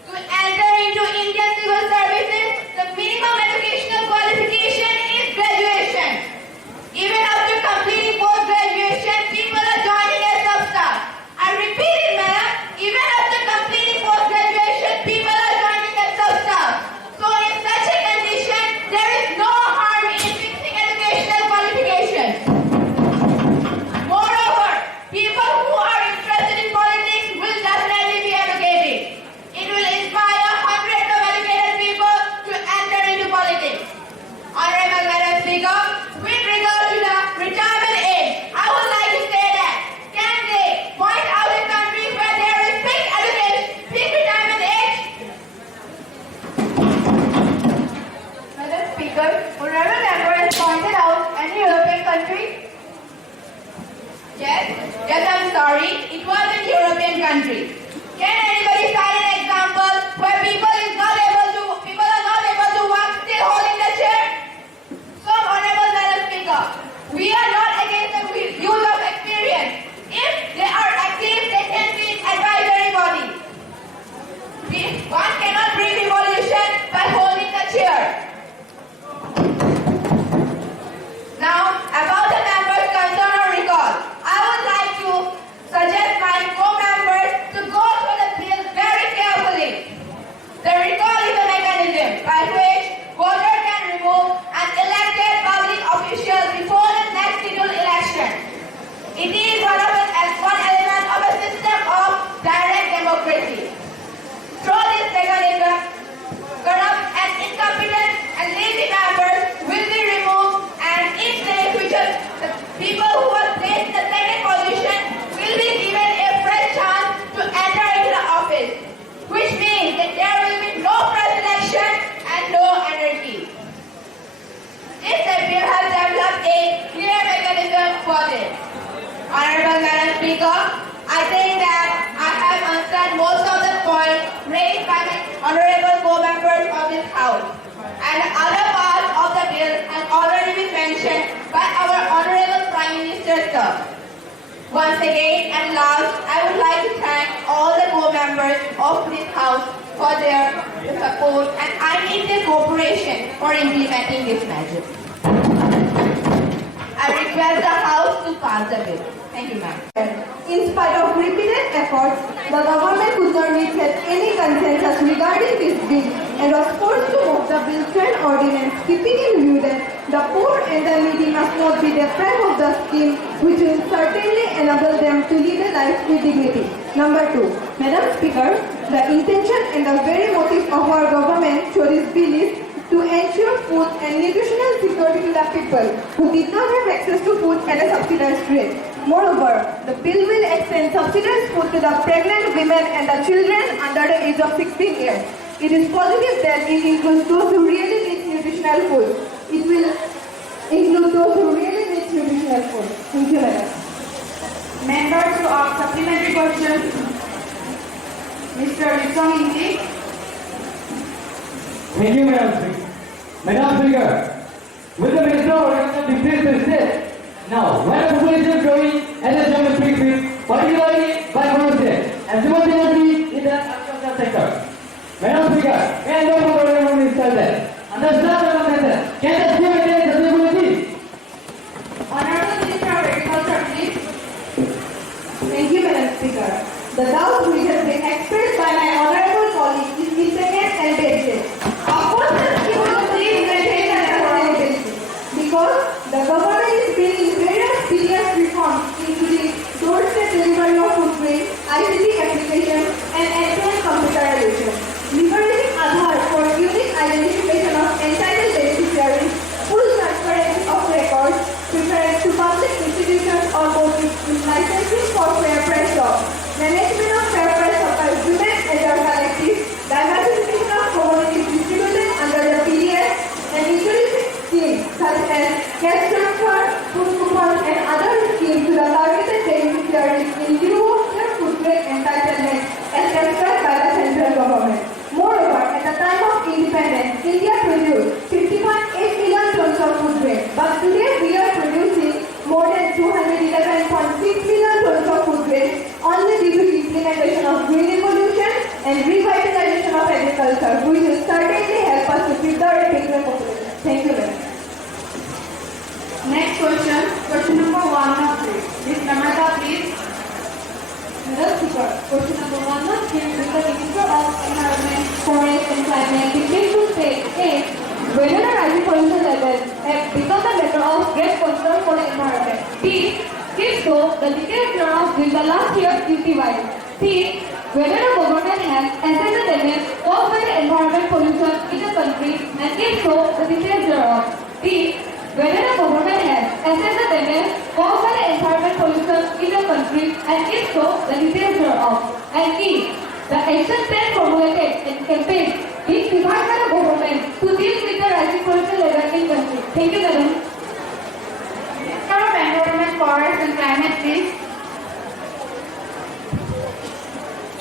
To enter into Indian civil services, the minimum educational qualification is graduation. Even after completing post-graduation, people are joining as sub-staff. I repeat it, madam, even after completing post-graduation, people are joining as sub-staff. So in such a condition, there is no harm in fixing educational qualifications. Moreover, people who are interested in politics will definitely be educated. It will inspire hundreds of educated people to enter into politics. Honorable Madam Speaker, with regard to the retirement age, I would like to say that, can they point out a country where there is fixed retirement age? Madam Speaker, honorable member has pointed out any European country? Yes, I'm sorry. It was a European country. Can anybody cite an example where people are not able to work still holding the chair? So, a clear mechanism for this. Honorable Madam Speaker, I think that I have answered most of the points raised by the honorable co-members of this House. And other parts of the bill have already been mentioned by our honorable Prime Minister, sir. Once again and last, I would like to thank all the co-members of this House for their support, and I need their cooperation for implementing this measure. I request the House to pass the bill. Thank you, ma'am. In spite of repeated efforts, the government could not reach any consensus regarding this bill and was forced to move the bill to an ordinance, keeping in view that the poor and the needy must not be deprived of the scheme, which will certainly enable them to lead a life with dignity. Number 2. Madam Speaker, the intention and the very motive of our government through this bill is to ensure food and nutritional security to the people who did not have access to food at a subsidized rate. Moreover, the bill will extend subsidized food to the pregnant women and the children under the age of 16 years. It is positive that it includes those who really need nutritional food. It will include those who really need nutritional food. Thank you, madam. Members to ask supplementary questions. Mr. Wisong Inti. Thank you, Madam Speaker. Madam Speaker, will the Minister of Organization decrease the state? Now, when the population is growing at a geometric speed, particularly by state, and simultaneously in the agricultural sector. Madam Speaker, may I know from the Honorable Minister that understand the method, can the scheme maintain sustainability? Honorable Minister of Agriculture, please. Thank you, Madam Speaker. The doubt which has been expressed by my honorable colleague is mistaken and baseless. Of course, the scheme will maintain the sustainability because the government is bringing various serious reforms, including doorstep delivery of food grain, ICT application, and end-to-end computerization. Leveraging Aadhaar for unique identification of entitled beneficiaries, full transparency of records, preference to public institutions or both with licensing for fair price jobs, management of fair price supplies women as a collective, diversification of commodities distributed under the PDS, and increasing schemes such as cash transfer, food coupons, and other schemes to the targeted beneficiaries in lieu of their food grain entitlement as prescribed by the central government. Moreover, at the time of independence, India produced 50.8 million tons of food grain, but today we are producing more than 211.6 million tons of food grain only due to implementation of green revolution and revitalization of agriculture, which will certainly help us to feed the agricultural population. Thank you very much. Next question, question number 103. Ms. Namrata, please. Madam Speaker, question number 103 with the Minister of Environment, Forest and Climate begins to state is whether the rising pollution levels have become a matter of great concern for the environment. B. If so, the detailed runoff during the last year duty-wise. C. Whether the government has assessed the damage caused by the environment pollution in the country, and if so, the details thereof. D. Whether the government has assessed the damage caused by the environment pollution in the country, and if so, the details thereof. And E. The action plan formulated and campaigns being devised by the government to deal with the rising pollution level in the country. Thank you, madam. Minister of Environment, Forest and Climate, please.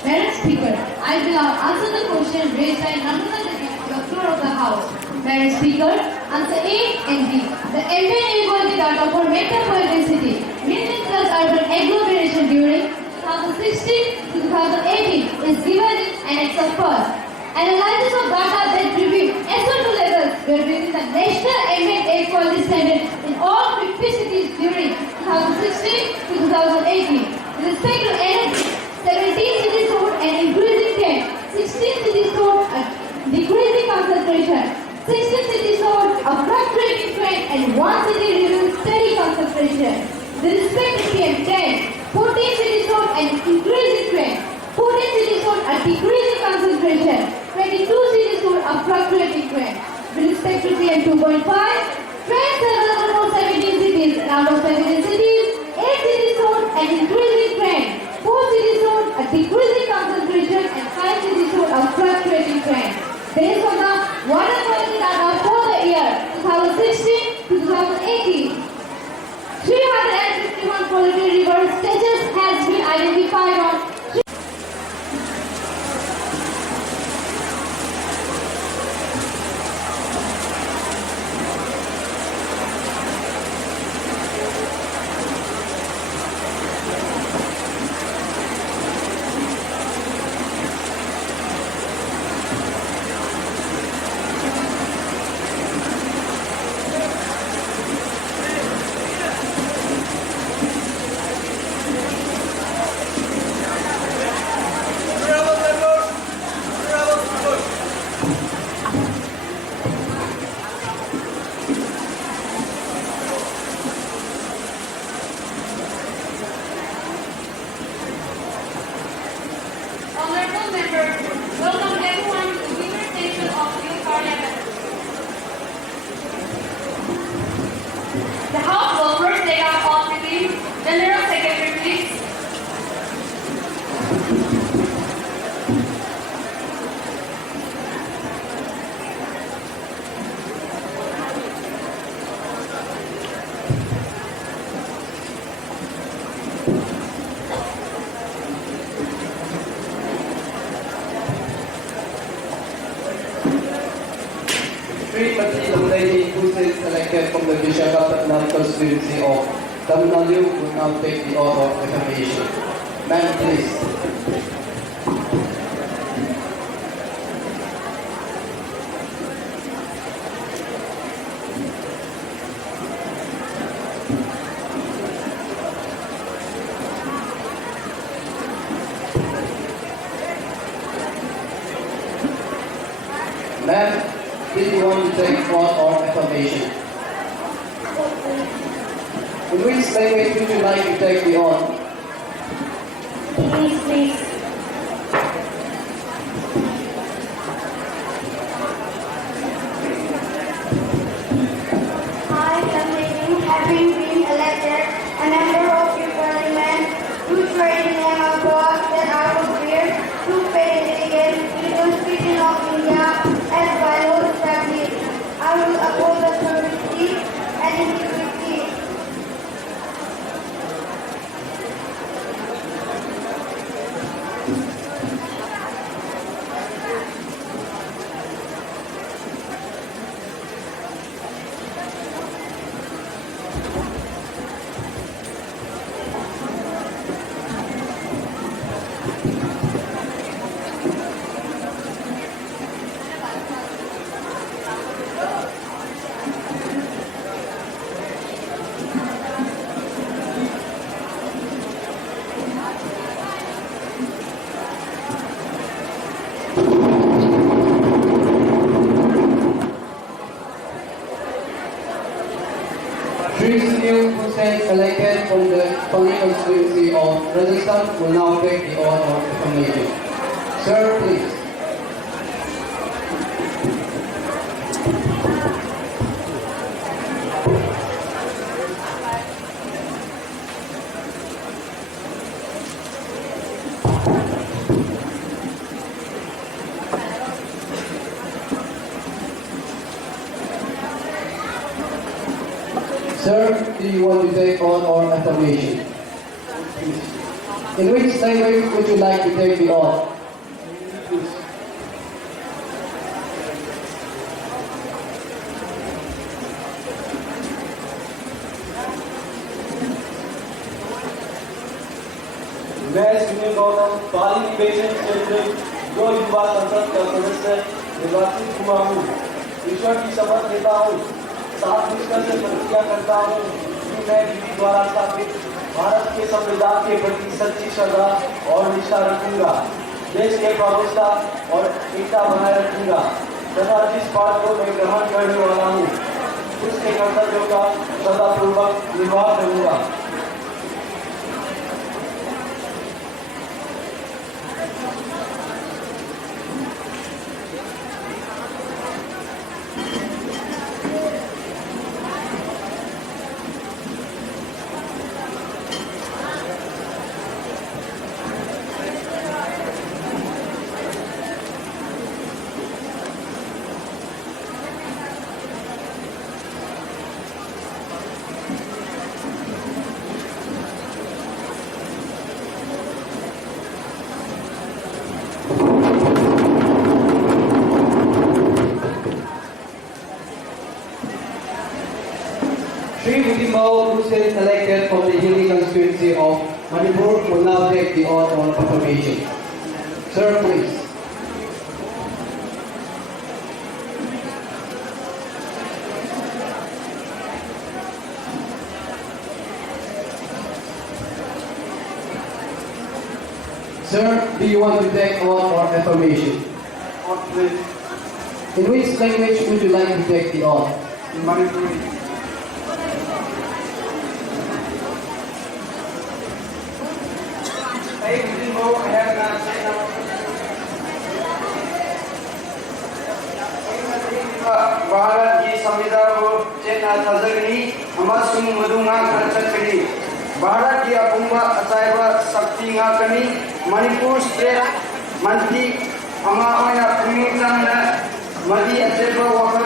Madam Speaker, I will answer the question raised by Namrata Devi on the floor of the House. Madam Speaker, answer A and B. The ambient air quality data for metropolitan city, means plus urban agglomeration during 2016 to 2018 is given in Annex of first. Analysis of data that reveal SO2 levels were within the national ambient air quality standard in all 50 cities during 2016 to 2018. With respect to Annex, 17 cities showed an increasing trend, 16 cities showed a decreasing concentration, 16 cities showed a fluctuating trend, and 1 city revealed steady concentration. With respect to PM10, 14 cities showed an increasing trend, 14 cities showed a decreasing concentration, 22 cities showed a fluctuating trend. With respect to PM2.5, trends developed for 17 cities, and out of 17 cities, 8 cities showed an increasing trend, 4 cities showed a decreasing concentration, and 5 cities showed a fluctuating trend. Based on the water quality data for the year 2016 to 2018, the Visakhapatnam constituency of Tamil Nadu will now take the oath of affirmation. Ma'am, please. Ma'am, did you want to take oath or affirmation? In which language would you like to take the oath? Please, please. I am making, having been elected a member of your parliament, to swear in the name of God that I will bear true faith and allegiance to the Constitution of India as by law established. I will uphold the authority and integrity. Shri Sunil Hussain, elected from the Pali constituency of Rajasthan, will now take the oath of affirmation. Sir, please. Sir, do you want to take oath or affirmation? In which language would you like to take the oath? मैं सुनील गौतम पाली निवेशन क्षेत्र जो युवा संसद का सदस्य निर्वाचित हुआ हूँ, ईश्वर की शपथ लेता हूँ, साथ मिलकर से प्रतिज्ञा करता हूँ कि मैं विधि द्वारा स्थापित भारत के संविधान के प्रति सच्ची श्रद्धा और निष्ठा रखूंगा, देश के प्रभुता और एकता बनाए रखूंगा तथा जिस पाठ को मैं ग्रहण करने वाला हूँ उसके कर्तव्यों का श्रद्धापूर्वक निर्वाह करूंगा। Shri Vidimao Hussain, elected from the Hilly constituency of Manipur, will now take the oath of affirmation. Sir, please. Sir, do you want to take oath or affirmation? Oath, please. In which language would you like to take the oath? In Manipuri. I Bharat की संविधान को चेतना थजगनी अमसुंग मधुंगा खर्चकनी भारत की अपुंबा अचाइबा शक्ति ngakani Manipur state मंत्री अमा ओया पुनिचंग मदी अचेबा वखल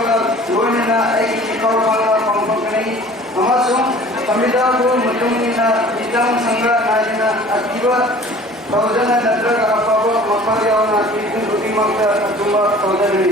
लोइना एकी इकाउ पांगा पंपकनी अमसुंग संविधान को मतुंगिना विधान संघ नाजिना अतिबा तौजना नत्रग अफाबा मफायावना किकुं रुटिमंगा अतुंबा तौजनी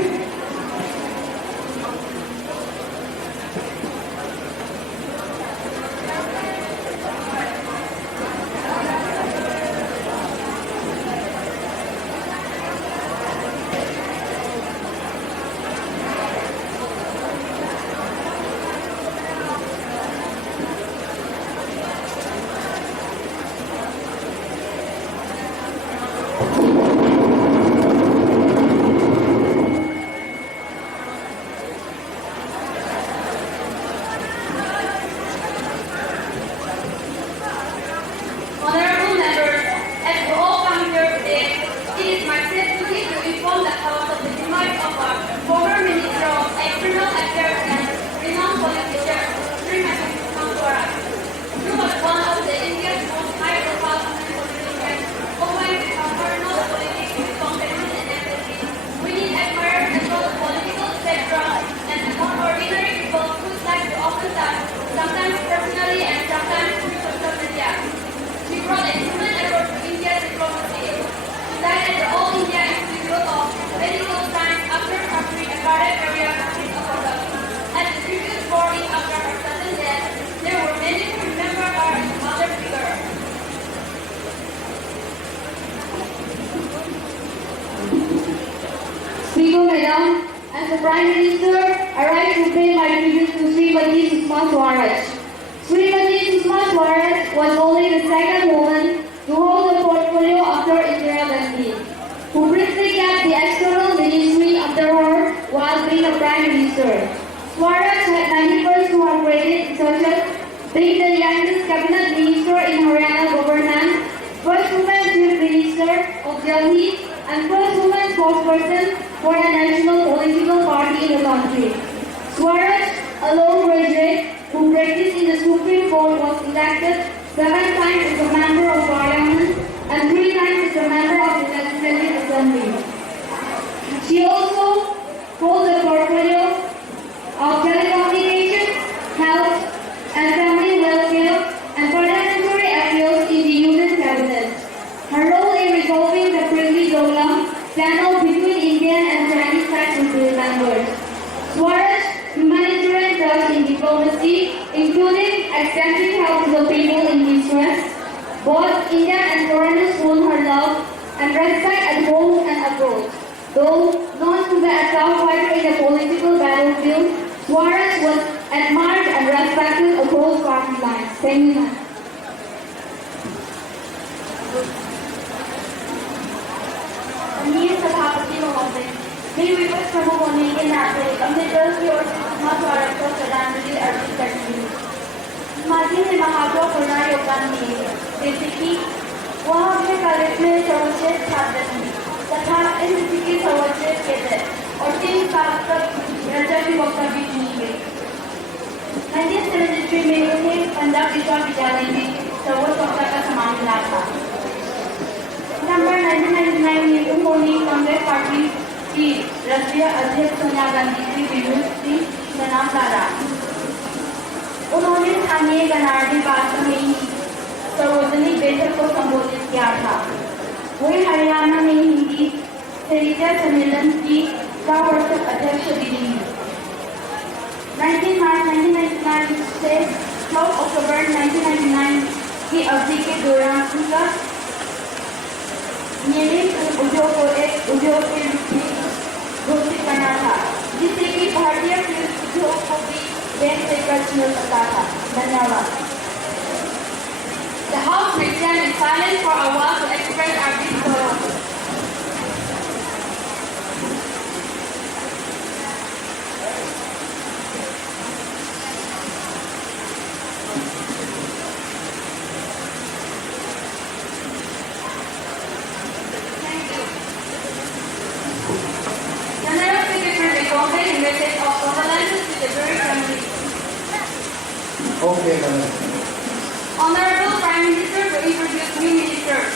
the Prime Minister, I rise to pay my tribute to Srimati Sushma Swaraj. Srimati Sushma Swaraj was only the second woman to hold the portfolio after Indira Gandhi, who briefly kept the external ministry under her while being a Prime Minister. Swaraj had many firsts to her credit, such as being the youngest cabinet minister in Haryana government, first woman chief minister of Delhi, and first woman spokesperson for a national political party in the country. Swaraj, a law graduate who practiced in the Supreme Court, was elected 7 times as a member of Parliament and 3 times as a member of the Legislative Assembly. She also holds the portfolio of telecommunications, health, and family welfare and parliamentary affairs in the Union Cabinet. Her role in resolving the Prithvi-Dolam panel between Indian and Chinese sides is remembered. Swaraj's humanitarian touch in diplomacy, including extending help to the people in distress, both Indian and foreigners won her love and respect at home and abroad. Though known to be a tough fighter in the political battlefield, Swaraj was admired and respected across party lines. Thank you, ma'am. माननीय सभापति महोदय, मैं विपक्ष प्रमुख होने के नाते अपने दल की ओर से सुषमा स्वराज को श्रद्धांजलि अर्पित करती हूँ। सुषमा जी ने महत्वपूर्ण योगदान दिए, जैसे कि वह अपने कॉलेज में सर्वश्रेष्ठ छात्र थी तथा एनसीसी की सर्वश्रेष्ठ कैडेट और 3 साल तक रक्षा की वक्ता भी चुनी गई। 1973 में उन्हें पंजाब विश्वविद्यालय में सर्वोच्च वक्ता का सम्मान मिला था। नवंबर 1999 में उन्होंने कांग्रेस पार्टी की राष्ट्रीय अध्यक्ष सोनिया गांधी की विरोधी का नाम डाला। उन्होंने स्थानीय गनार्डी भाषा में ही सार्वजनिक बैठक को संबोधित किया था। वे हरियाणा में हिंदी साहित्य सम्मेलन की 4 वर्षक अध्यक्ष भी रही। 19 मार्च 1999 से 12 अक्टूबर 1999 की अवधि के दौरान उनका नियमित उद्योग को एक उद्योग के रूप में घोषित करना था, जिससे कि भारतीय फिल्म उद्योग को भी बैंक से कर्ज मिल सकता था। धन्यवाद। The House may stand in silence for a while to express our deep sorrow. Okay, madam. Honorable Prime Minister to introduce new ministers.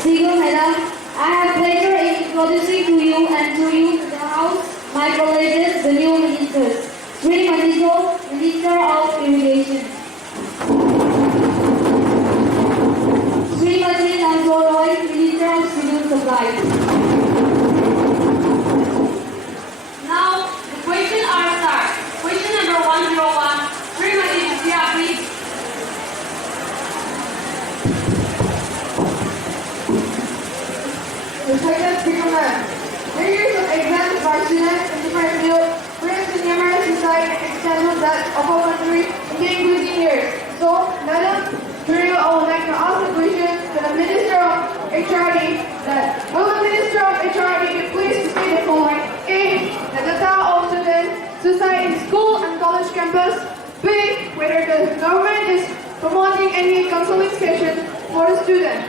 Speaker Madam, I have pleasure in introducing to you and to the House my colleagues, the new ministers. Sri Maniso, Minister of Irrigation. Srimati Nanzo Roy, Minister of Civil Supplies. Now, the questions are start. Question number 101. Srimati Jisia, please. Respected Speaker Madam, the years of exams, vice-students, in different fields, brings the numerous society and external debt of our country in the increasing years. So, Madam, today I would like to ask the question to the Minister of HRD that will the Minister of HRD be pleased to state the following: A. The data of students suicide in school and college campus. B. Whether the government is promoting any counseling session for the student.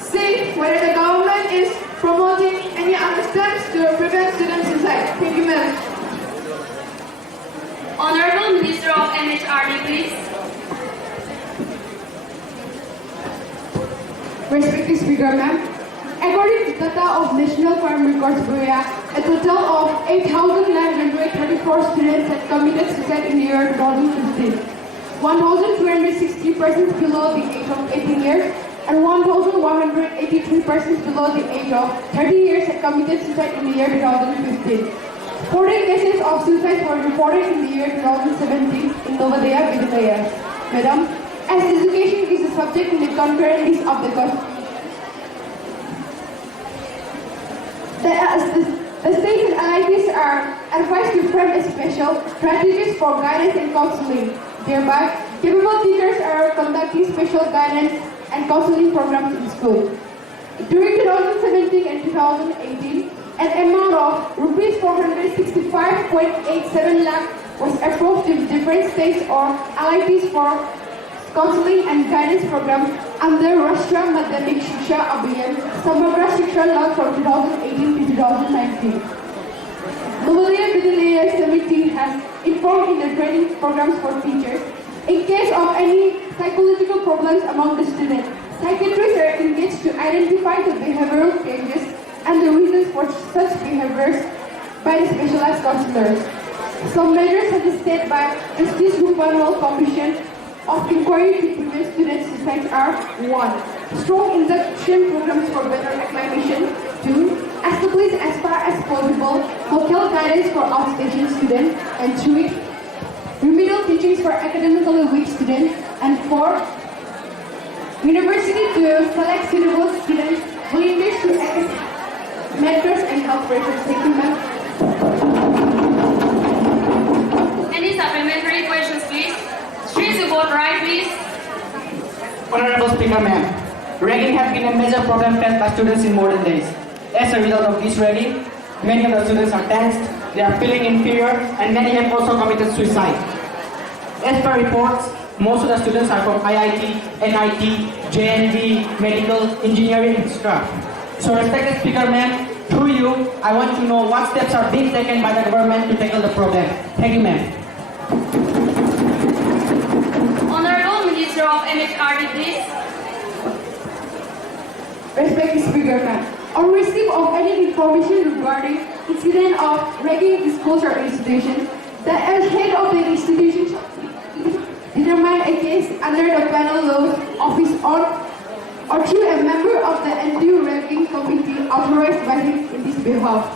C. Whether the government is promoting any other steps to prevent student suicide. Thank you, ma'am. Honorable Minister of MHRD, please. Respected Speaker, ma'am, according to data of National Crime Records Bureau, a total of 8,934 students had committed suicide in the year 2015. 1,260 persons below the age of 18 years and 1,183 persons below the age of 30 years had committed suicide in the year 2015. 14 cases of suicide were reported in the year 2017 in Novadea, Vidhaya. Madam, as education is a subject in the concurrent list of the The states and LITs are advised to frame special strategies for guidance and counseling. Thereby, capable teachers are conducting special guidance and counseling programs in school. During 2017 and 2018, an amount of rupees 465.87 lakh was approved to different states or LITs for counseling and guidance program under Rashtriya Madhyamik Shiksha Abhiyan Samagra Shiksha Law from 2018 to 2019. Navodaya Vidyalaya Samiti has informed in the training programs for teachers. In case of any psychological problems among the students, psychiatrists are engaged to identify the behavioral changes and the reasons for such behaviors by the specialized counselors. Some measures suggested by Justice Rupanwal Commission of Inquiry to prevent student suicide are 1. Strong induction programs for better acclimation. 2. Establish as far as possible hotel guidance for outstation students. And 3. Remedial teachings for academically weak students. And 4. University to select suitable students, volunteers to act as mentors and help representative. Any supplementary questions, please? Please vote right, please. Honorable Speaker, ma'am, ragging has been a major problem faced by students in modern days. As a result of this ragging, many of the students are tensed, they are feeling inferior, and many have also committed suicide. As per reports, most of the students are from IIT, NIT, JNV, medical, engineering, etc. So, respected Speaker, ma'am, through you, I want to know what steps are being taken by the government to tackle the problem. Thank you, ma'am. Honorable Minister of MHRD, please. Respected Speaker, ma'am, on receipt of any information regarding incident of ragging disclosure institution, the head of the institution shall determine a case under the penal laws of his own or through a member of the anti-ragging committee authorized by him in this behalf.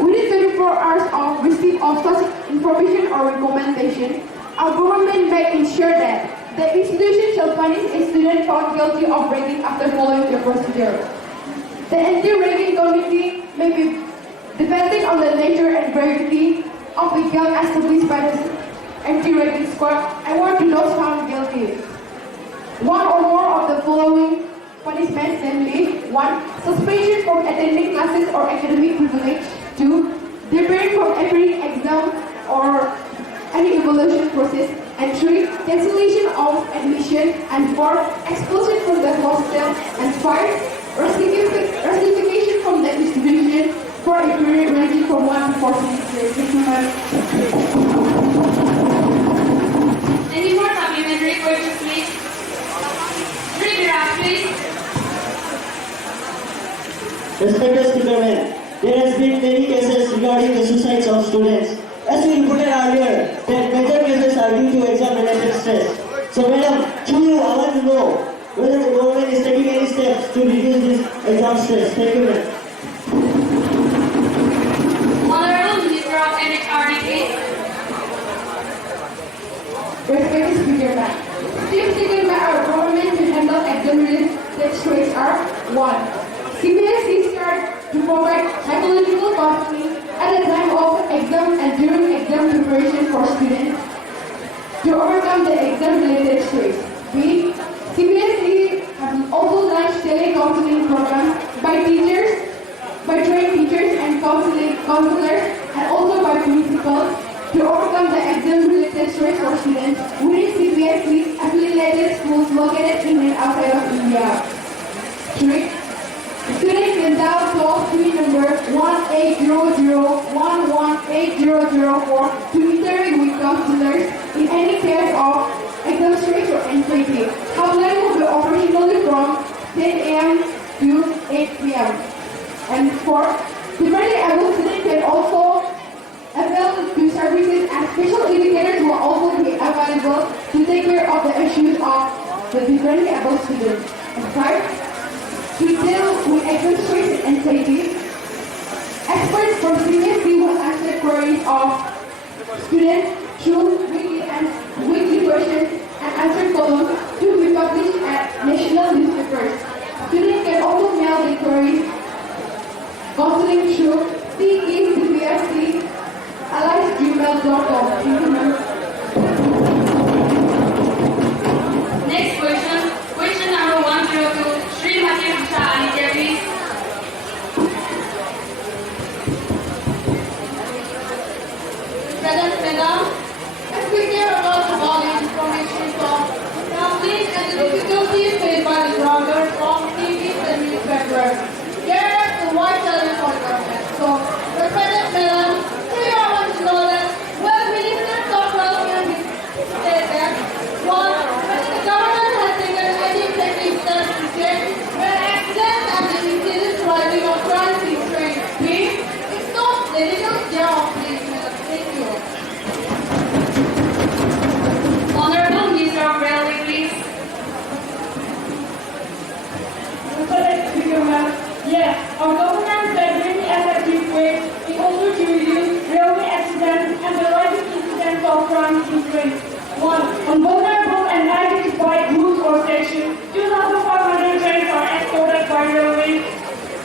Within 24 hours of receipt of such information or recommendation, our government may ensure that the institution shall punish a student found guilty of ragging after following the procedure. The anti-ragging committee may be depending on the nature and gravity of the guilt established by the anti-ragging squad and were to those found guilty. One or more of the following punishments, namely 1. Suspension from attending classes or academic privilege. 2. Debarred from appearing exam or any evaluation process. And 3. Cancellation of admission. And 4. Expulsion from the hostel. And 5. Rustification from the institution for a period ranging from 1 to 14 years. Any more supplementary questions, please? Please. Respected Speaker, ma'am, there has been many cases regarding the suicides of students. As we reported earlier, that major cases are due to exam-related stress. So, madam, through you, I want to know whether the government is taking any steps to reduce this exam stress. Thank you, ma'am. Honorable Minister of MHRD, please. Respected Speaker, ma'am, steps taken by our government to handle exam-related stress are 1. CBSE start to provide psychological counseling at the time of exam and during exam preparation for students to overcome the exam-related stress. B. CBSE has also launched tele-counseling programs by teachers, by trained teachers and counselors, and also by principals to overcome the exam-related stress for students within CBSE affiliated schools located in and outside of India. 3. Students can dial toll-free number 1-800-118-004 to interact with counselors in any case of exam stress or anxiety. Hotline will be operational from 10 a.m. to 8 p.m. And 4. Differently able students can also avail to services and special educators will also be available to take care of the issues of the differently able students. And 5. To deal with exam stress and anxiety, experts from CBSE will answer queries of students through weekly questions and answer columns to be published at national newspapers. Students can also mail their queries counseling through CECBSC@gmail.com. Next question. Question number 102. Srimati Usha Aditya, please. Madam, as we hear about the volume information from families and the difficulties faced by the bloggers from TVs and newspapers, here are the wide challenge for the government. So, President Madam, we all want to know that what ministers of welfare state that one, the government has taken any effective steps to check where accidents and diseases rising on crimes in trains. Please, it's not the legal job, please, Madam. Thank you. Honorable Minister of Railway, please. Yes, our government is a very effective way in order to reduce railway accidents and the rising incidents of crime in trains. 1. On vulnerable and identified routes or sections, 2,500 trains are escorted by railway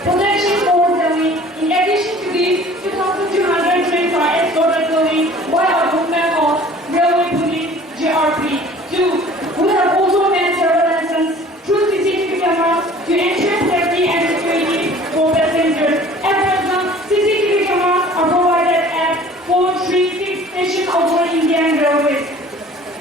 protection force Delhi. In addition to these, 2,200 trains are escorted Delhi by our government of Railway Police (JRP). 2. We have also made surveillance through CCTV cameras to ensure safety and security for passengers. At present, CCTV cameras are provided at 436 stations over Indian Railways.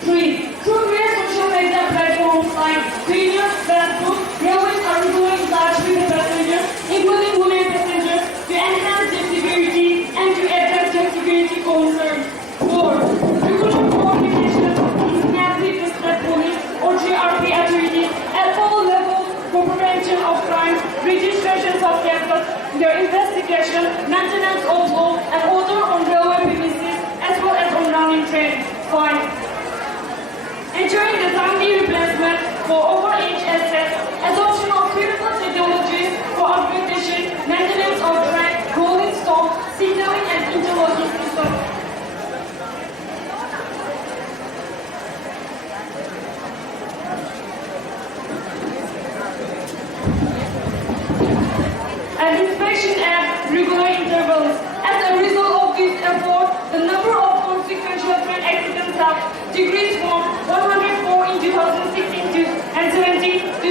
3. Through various social media platforms like Twitter, Facebook, railways are regularly in touch with the passengers, including women passengers, to enhance their security and to address their security concerns. 4. Regular coordination is met with the state police or GRP authorities at all levels for prevention of crime, registrations of cases, their investigation, maintenance of law, and order on railway premises as well as on running trains. 5. Ensuring the timely replacement for overage assets, adoption of critical technologies for augmentation, maintenance of track, rolling stock, signaling and interlocking systems. And inspection at regular intervals. As a result of this effort, the number of consequential train accidents have decreased from 104 in 2016 to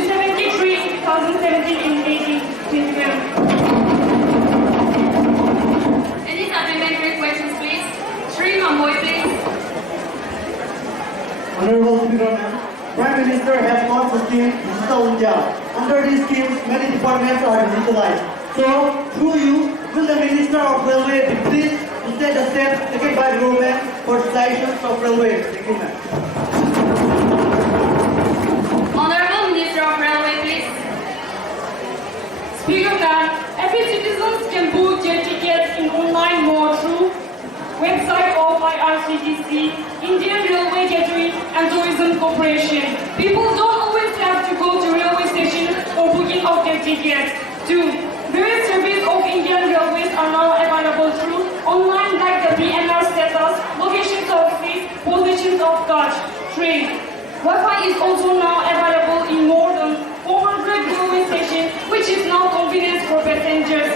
73 in 2017 and 18. Any supplementary questions, please? Sri Mamboy, please. Honorable Speaker, ma'am, Prime Minister has launched the scheme Digital India. Under this scheme, many departments are digitalized. So, through you, will the Minister of Railway be pleased to set the steps taken by the government for digitization of railways? Thank you, ma'am. Honorable Minister of Railway, please. Speaker, ma'am, every citizen can book their tickets in online mode through website of IRCTC, Indian Railway Catering and Tourism Corporation. People don't always have to go to railway station for booking of their tickets. 2. Various services of Indian Railways are now available through online like the PNR status, location services, positions of coach. 3. Wi-Fi is also now available in more than 400 railway stations, which is now convenient for passengers.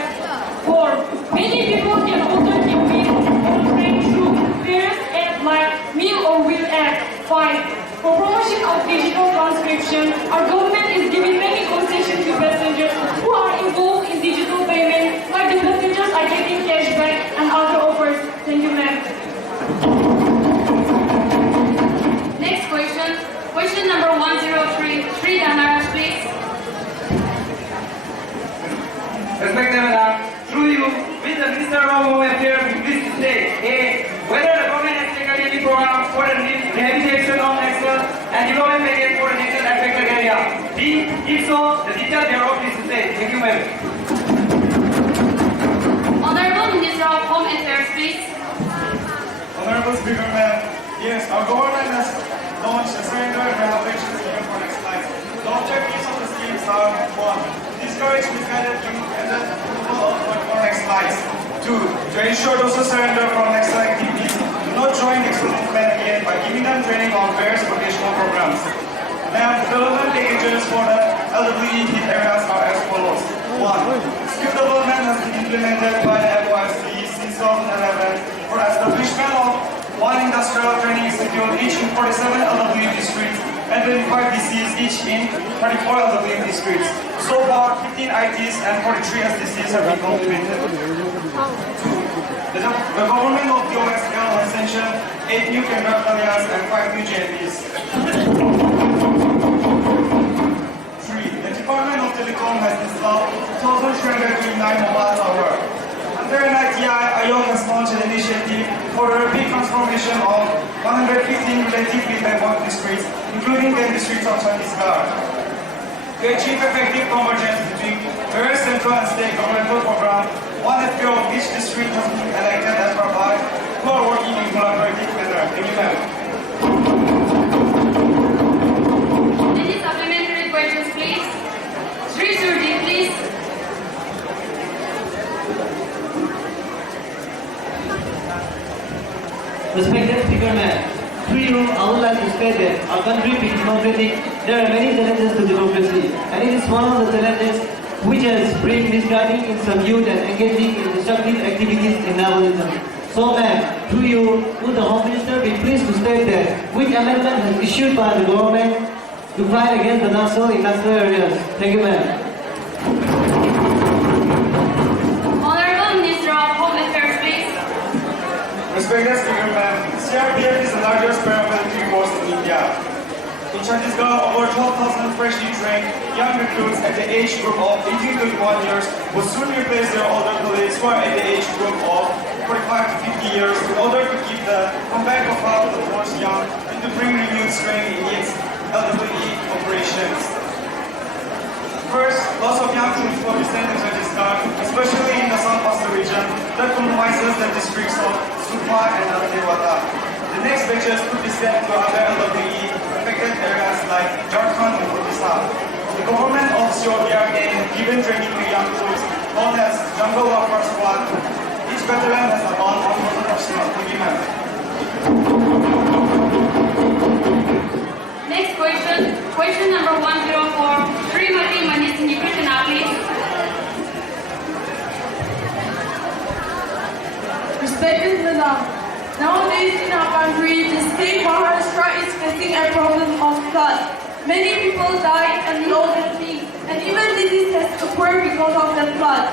4. Many people can order tickets on train through various apps like Meal or Wheel app. 5. For promotion of digital transcription, our government is giving many concessions to passengers who are involved in digital payment, like the passengers are getting cashback and other offers. Thank you, ma'am. Next question. Question number 103. Sri Dhanaraj, please. Respected Madam, through you, with the Minister of Home Affairs, we wish to say, A. Whether the government has taken any program for the rehabilitation of Naxal and development package for the Naxal affected area. B. If so, the details thereof is to say. Thank you, ma'am. Honorable Minister of Home Affairs, please. Honorable Speaker, ma'am, yes, our government has launched a surrender and rehabilitation scheme for next life. The objectives of the schemes are 1. Discourage misguided youth and the removal of for next lives. 2. To ensure those who surrender from next activities do not join Naxal movement again by giving them training on various vocational programs. Ma'am, development packages for the elderly hit areas are as follows. 1. Skill development has been implemented by FYC since 2011 for the establishment of one industrial training institute each in 47 LWU districts and 25 DCs each in 34 LWU districts. So far, 15 ITs and 43 SDCs have been completed. The government of the OSL has sanctioned 8 new Kendra areas and 5 new JNPs. 3. The Department of Telecom has installed 2,329 mobile towers. Under NITI, IOC has launched an initiative for the rapid transformation of 115 relatively backward districts, including 10 districts of Chhattisgarh. To achieve effective convergence between various central and state governmental programs, one FPO of each district has been elected as per part, who are working in collaborative manner. Thank you, ma'am. Any supplementary questions, please? Sri Surdi, please. Respected Speaker Ma'am, through you, I would like to state that our country being democratic, there are many challenges to democracy, and it is one of the challenges which has bring misguiding in some youth and engaging in destructive activities in nationalism. So ma'am, through you, would the Home Minister be pleased to state that which amendment has issued by the government to fight against the Naxal in Naxal areas? Thank you ma'am. Honorable Minister of Home Affairs, please. Respected Speaker Ma'am, CRPF is the largest paramilitary force in India. In Chhattisgarh, over 12,000 freshly trained young recruits at the age group of 18 to 21 years will soon replace their older colleagues who are at the age group of 45 to 50 years in order to keep the comeback profile of the force young and to bring renewed strength in its LWE operations. First, loss of young troops will be sent to Chhattisgarh, especially in the south-coastal region that comprises the districts of Supa and Dantewada. The next batches could be sent to other LWE affected areas like Jharkhand and Odisha. The government of COBRK has given training to young troops known as Jungle Warfare Squad. Each battalion has about 1,000 personnel. Thank you, ma'am. Next question, question number 104, Srimati Manish Nikrishna, please. Respected Madam, nowadays in our country, the state Maharashtra is facing a problem of flood. Many people die and lost their things, and even disease has occurred because of the flood.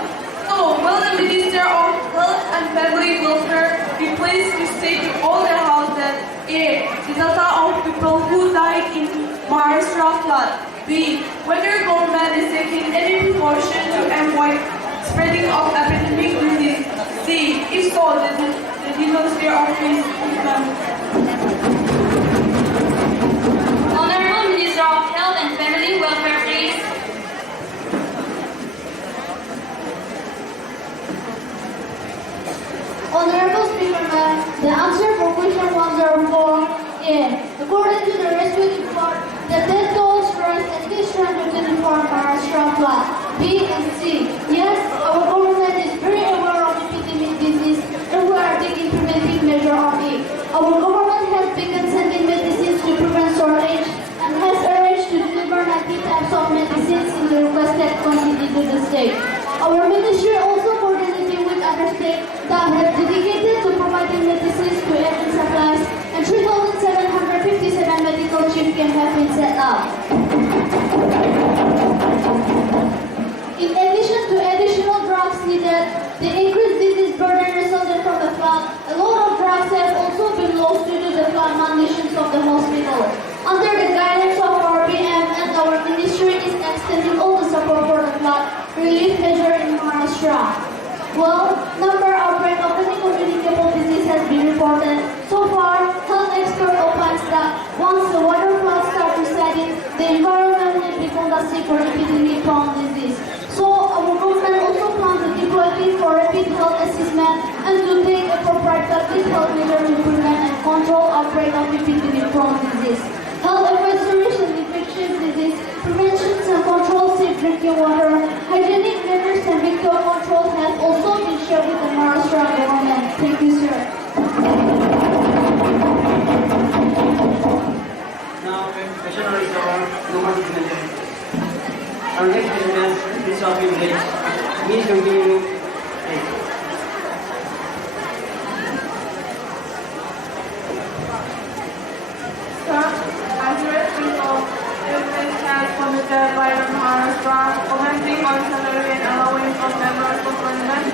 So, will the Minister of Health and Family Welfare be pleased to state to all the house that A. The data of people who died in Maharashtra flood. B. Whether government is taking any precaution to avoid spreading of epidemic disease. C. If so, the Minister of Peace. Honorable Minister of Health and Family Welfare, please. Honorable Speaker Ma'am, the answer for question 104 is, according to the rescue report, the death tolls rise at least 124 Maharashtra flood. B and C. Yes, our government is very aware of epidemic disease and we are taking preventive measure on it. Our government has begun sending medicines to prevent shortage and has arranged to deliver 90 types of medicines in the requested quantity to the state. Our ministry also coordinating with other states that have dedicated to providing medicines to aid supplies, and 3,757 medical chief camps have been set up. In addition to additional drugs needed, the increased disease burden resulting from the flood, a lot of drugs have also been lost due to the flood conditions of the hospital. Under the guidance of our PM and our ministry is extending all the support for the flood relief measure in Maharashtra. Well, number outbreak of any communicable disease has been reported. So far, health expert opines that once the water floods start to set in, the environment will become the sick for epidemic-prone disease. So, our government also plans to deploy team for rapid health assessment and to take appropriate public health measures to prevent and control outbreak of epidemic-prone disease. Health advisories and infectious disease, prevention and control safe drinking water, hygienic measures and vector control have also been shared with the Maharashtra government. Thank you, sir. Now, question is our normal. Our next business is of village. Means the Maharashtra, commenting on salary and allowance of members of parliament.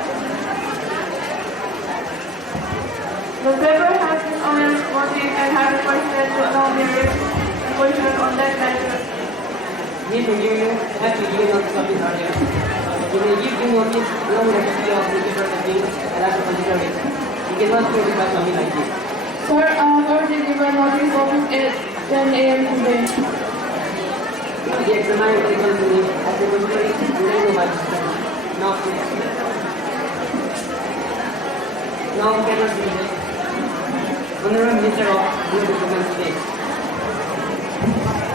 The paper has its own motive and has requested that no merit and question on that matter. Need to give you, have to give notice of it earlier. We will give you notice along with the copy of the paper that you will have to consider it. You cannot do it by something like this. Sir, Lord, did give a notice of it at 10 a.m. today. The examiner will come to me as the contrary to the magistrate. Now, cannot be it. Honorable Minister of New Documents, please.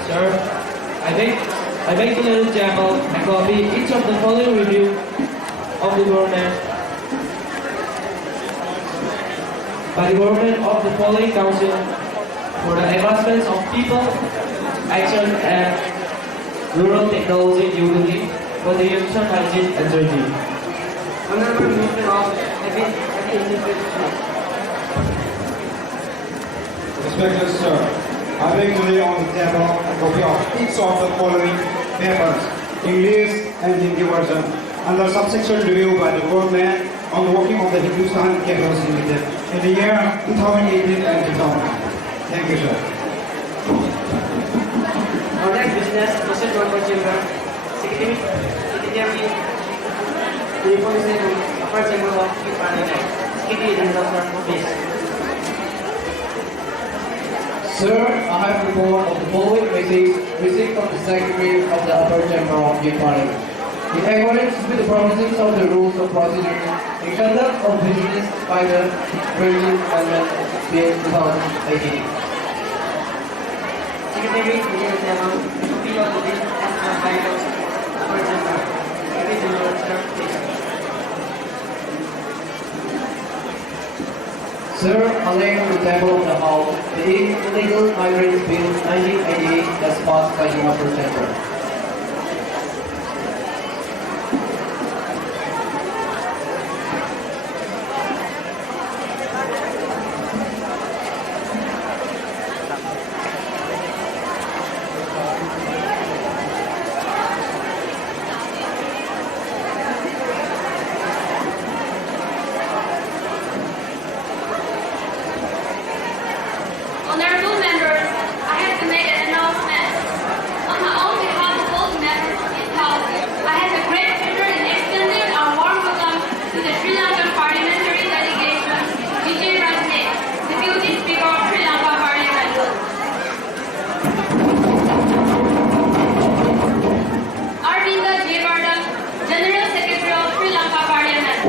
Sir, I beg to let Jamal and copy each of the following review of the government by the government of the following council for the advancements of people, action and rural technology utility for the Yusha Hygiene and Surgery. Honorable Minister of Heavy Industries. Respected sir, I bring today on the table a copy of each of the following papers, English and Hindi version, under subsection review by the government on the working of the Hindustan Cables Limited in the year 2018 and 2000. Thank you, sir. Our next business, Mr. Dr. Chamber, Secretary, the representative of Upper Chamber of Parliament, Secretary and Dr. please. Sir, I have report of the following message received from the Secretary of the Upper Chamber of Parliament. In accordance with the provisions of the rules of procedure, the conduct of business by the Virgin Amendment Bill 2018. Secretary, Minister Devan, copy of the bill as by the Upper Chamber. Secretary General, sir, please. Sir, I lay on the table of the House the Illegal Migrants Bill 1988 that's passed by the Upper Chamber. Honorable members, I have to make an announcement. On my own behalf of all members of this House, I have the great pleasure in extending our warm welcome to the Sri Lankan parliamentary delegation, Vijay Ratne, Deputy Speaker of Sri Lanka Parliament. Arvinda Jayawardena, General Secretary of Sri Lanka Parliament.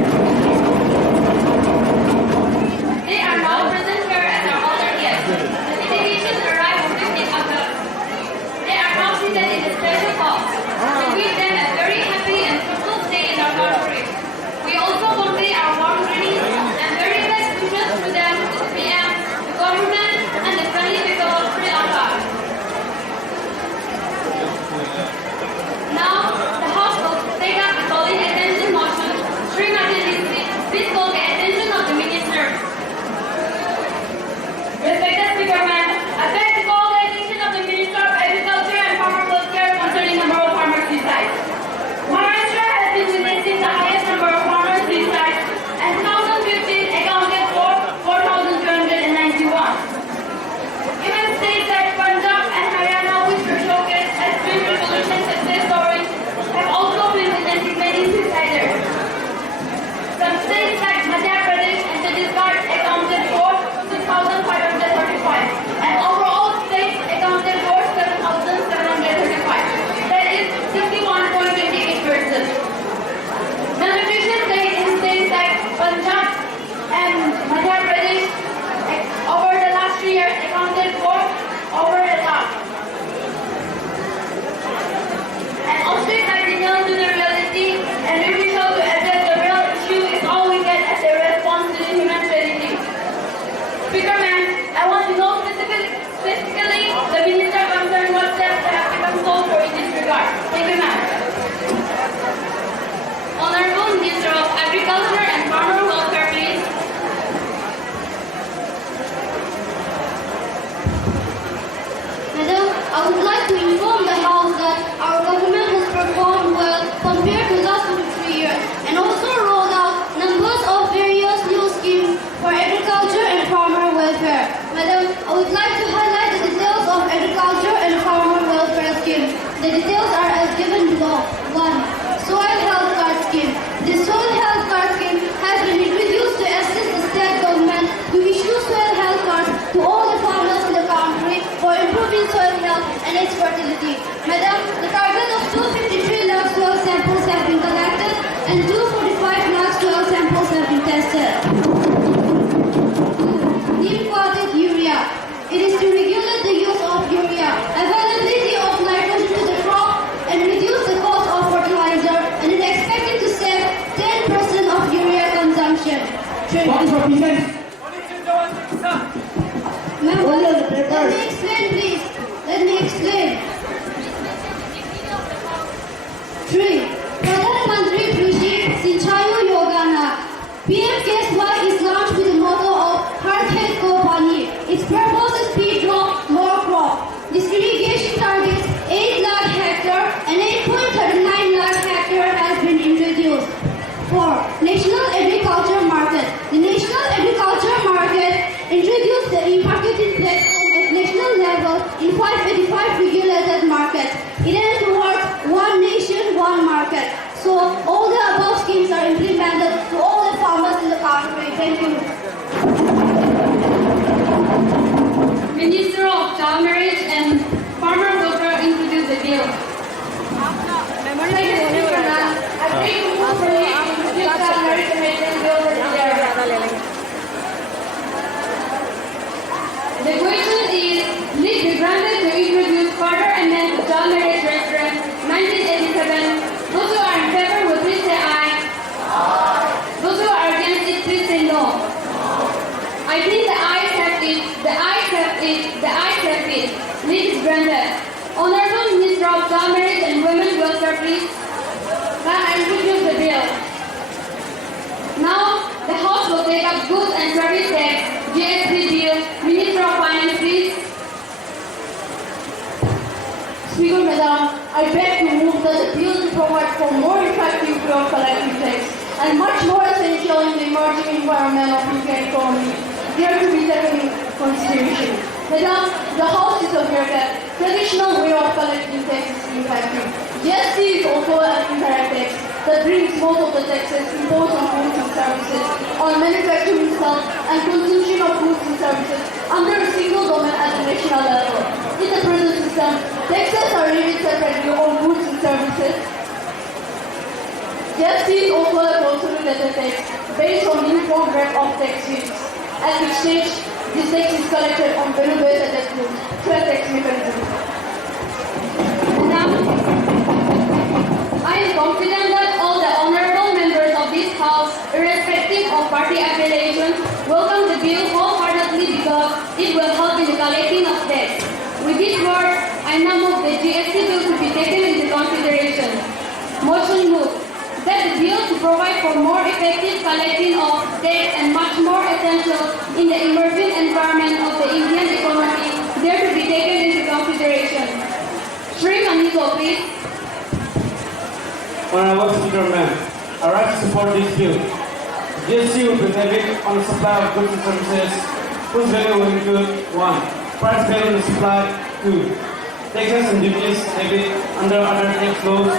They are now present here as our honored guests. The delegation arrived on 15 August. They are now seated in the special box. We wish them a very happy and fruitful stay in our country. We also convey our warm greetings and very best wishes to them, the PM, the government, and the friendly people of Sri Lanka. Now, the House will take up the calling attention motion. Srimati Dixit, please call the attention of the minister. Respected Speaker, ma'am, I beg to call the attention of the Minister of Agriculture and Farmer Welfare concerning number of farmer suicides. Maharashtra has been witnessing the highest number of farmer suicides, and 2015 accounted for 4,291. Even states like Punjab and Haryana, which were showcased as green revolution success stories, have also been witnessing many suicides. Some states like Madhya Pradesh and Chhattisgarh accounted for 6,535, and overall states accounted for 7,735. That is 61.28%. Malnutrition rate in states like Punjab and Madhya Pradesh over the last 3 years accounted for over a lakh. And all states are denying to the reality and refusal to address the real issue is all we get as a response to the human tragedy. Speaker, ma'am, I want to know specifically the minister concerned what steps have become called for in this regard. Thank you, ma'am. Honorable Minister of Agriculture and Farmer Welfare, please. Madam, I would like to inform the House that our government has performed Madam, I would like to highlight the details of agriculture and farmer welfare scheme. The details are as given below. 1. Soil health card scheme. The soil health card scheme has been introduced to assist the state government to issue soil health cards to all the farmers in the country for improving soil health and its fertility. Madam, the target of 253 lakh soil samples have been collected and 245 lakh soil samples have been tested. Neem coated urea. It is to regulate the use of urea, availability of nitrogen to the crop, and reduce the cost of fertilizer, and is expected to save 10% of urea consumption. What is your business? Members, let me explain, please. Let me explain. 3. Pradhan Mantri Krishi Sinchayu Yogana. PMKSY is launched with the motto of Har Khet Ko Pani. Its purpose is speed drop, more crop. This irrigation targets 8 lakh hectare and 8.39 lakh hectare has been introduced. 4. National Agriculture Market. The National Agriculture Market introduced the e-marketing platform at national level in 585 regulated markets. It aims towards one nation, one market. So all the above schemes are implemented to all the farmers in the country. Thank you. Minister of Child Marriage and Farmer Welfare introduced the bill. I think we move for it to introduce child marriage and maintenance bill for the year. The question is, please be granted to introduce further amendment to Child Marriage Reference 1987. Those who are in favor will please say aye. Those who are against it, please say no. I think the ayes have it, the ayes have it, the ayes have it. Leave is granted. Honorable Minister of Child Marriage and Women's Welfare, please. Now I introduce the bill. Now the House will take up Goods and Service Tax, GST bill. Minister of Finance, please. Speaker Madam, I beg to move that the bill to provide for more effective way of collecting tax and much more essential in the emerging environment of UK economy. They are to be taken into consideration. Madam, the House is aware that traditional way of collecting tax is ineffective. GST is also an indirect tax that brings most of the taxes imposed on goods and services, on manufacturing itself and consumption of goods and services under a single domain at the national level. In the present system, taxes are levied separately on goods and services. GST is also a consolidated tax based on uniform rate of tax rates, at which stage this tax is collected on value-based adjustment through a tax mechanism. I am confident that all the honorable members of this House, irrespective of party affiliation, welcome the bill wholeheartedly because it will help in the collecting of tax. With these words, I now move the GST bill to be taken into consideration. Motion moved that the bill to provide for more effective collecting of tax and much more essential in the emerging environment of the Indian economy, there to be taken into consideration. Shri Manito, please. Honorable Speaker, ma'am, I rise to support this bill. GST will be levied on the supply of goods and services whose value will include 1. Price paid on the supply. 2. Taxes and duties levied under other tax laws.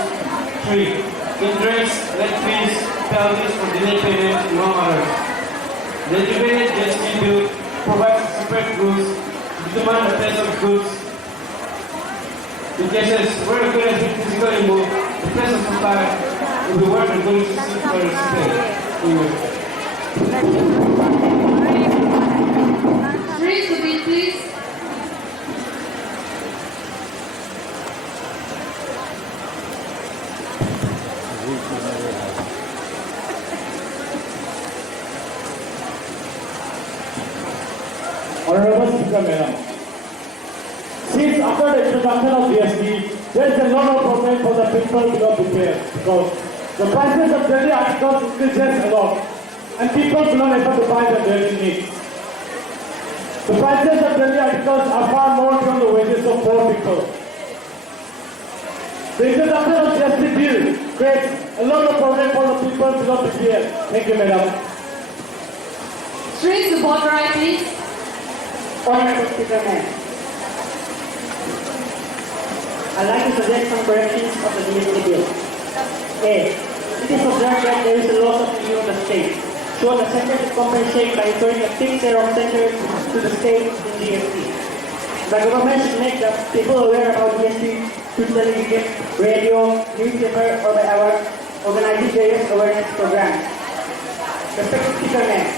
3. Interest, late fees, penalties for delayed payment, among others. The integrated GST bill provides separate rules to determine the price of goods. In cases where the good has been physically moved, the place of supply will be where the good is received for its Three to be please. Honorable Speaker, Madam. Since after the introduction of GST, there is a lot of problem for the people who are prepared because the prices of daily articles increases a lot and people do not able to buy the daily needs. The prices of daily articles are far more from the wages of poor people. The introduction of GST bill creates a lot of problem for the people who are prepared. Thank you, Madam. Shri Subodhrai, please. Honorable Speaker, Ma'am, I'd like to suggest some corrections of the GST bill. A. It is observed that there is a loss of revenue of the state, so the center should compensate by incurring a fixed share of center to the state in GST. The government should make the people aware about GST through television, radio, newspaper, or by our organizing various awareness programs. Respected Speaker, Ma'am,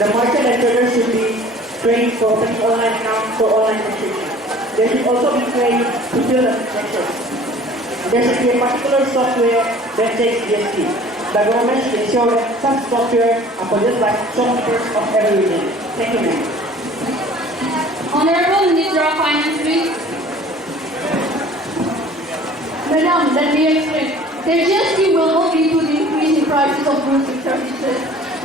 the merchant and traders should be trained for opening online accounts for online subscription. They should also be trained to fill the transactions. There should be a particular software that takes GST. The government should ensure that such software are purchased by shopkeepers of every region. Thank you, ma'am. Honorable Minister of Finance, please. Madam, let me explain. The GST will not lead to the increase in prices of goods and services.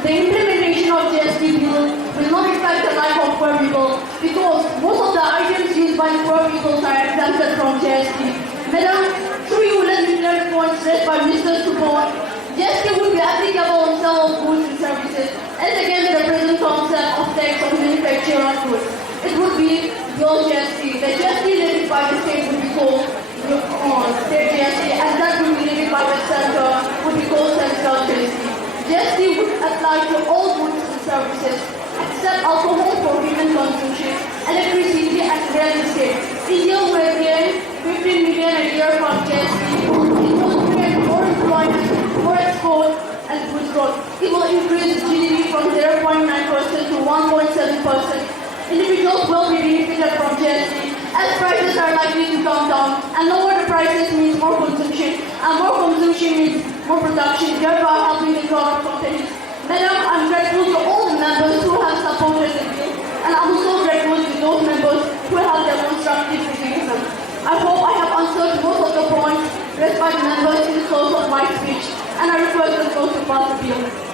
The implementation of GST will not affect the life of poor people because most of the items used by poor people are exempted from GST. Madam, through you let me clear points raised by Mr. Support. GST would be applicable on sale of goods and services as against the present concept of tax on manufacture of goods. It would be below GST. The GST levied by the state would be called state GST, and that would be levied by the center would be called central GST. GST would apply to all goods and services except alcohol for human consumption, electricity and real estate. India will gain 15 million a year from GST. It will create more employment, more export and goods growth. It will increase GDP from 0.9% to 1.7%. Individuals will be benefited from GST as prices are likely to come down, and lower the prices means more consumption, and more consumption means more production, thereby helping the growth of companies. Madam, I'm grateful to all the members who have supported the bill, and I'm also grateful to those members who have demonstrated criticism. I hope I have answered most of the points raised by the members in the course of my speech, and I request the vote to pass the bill.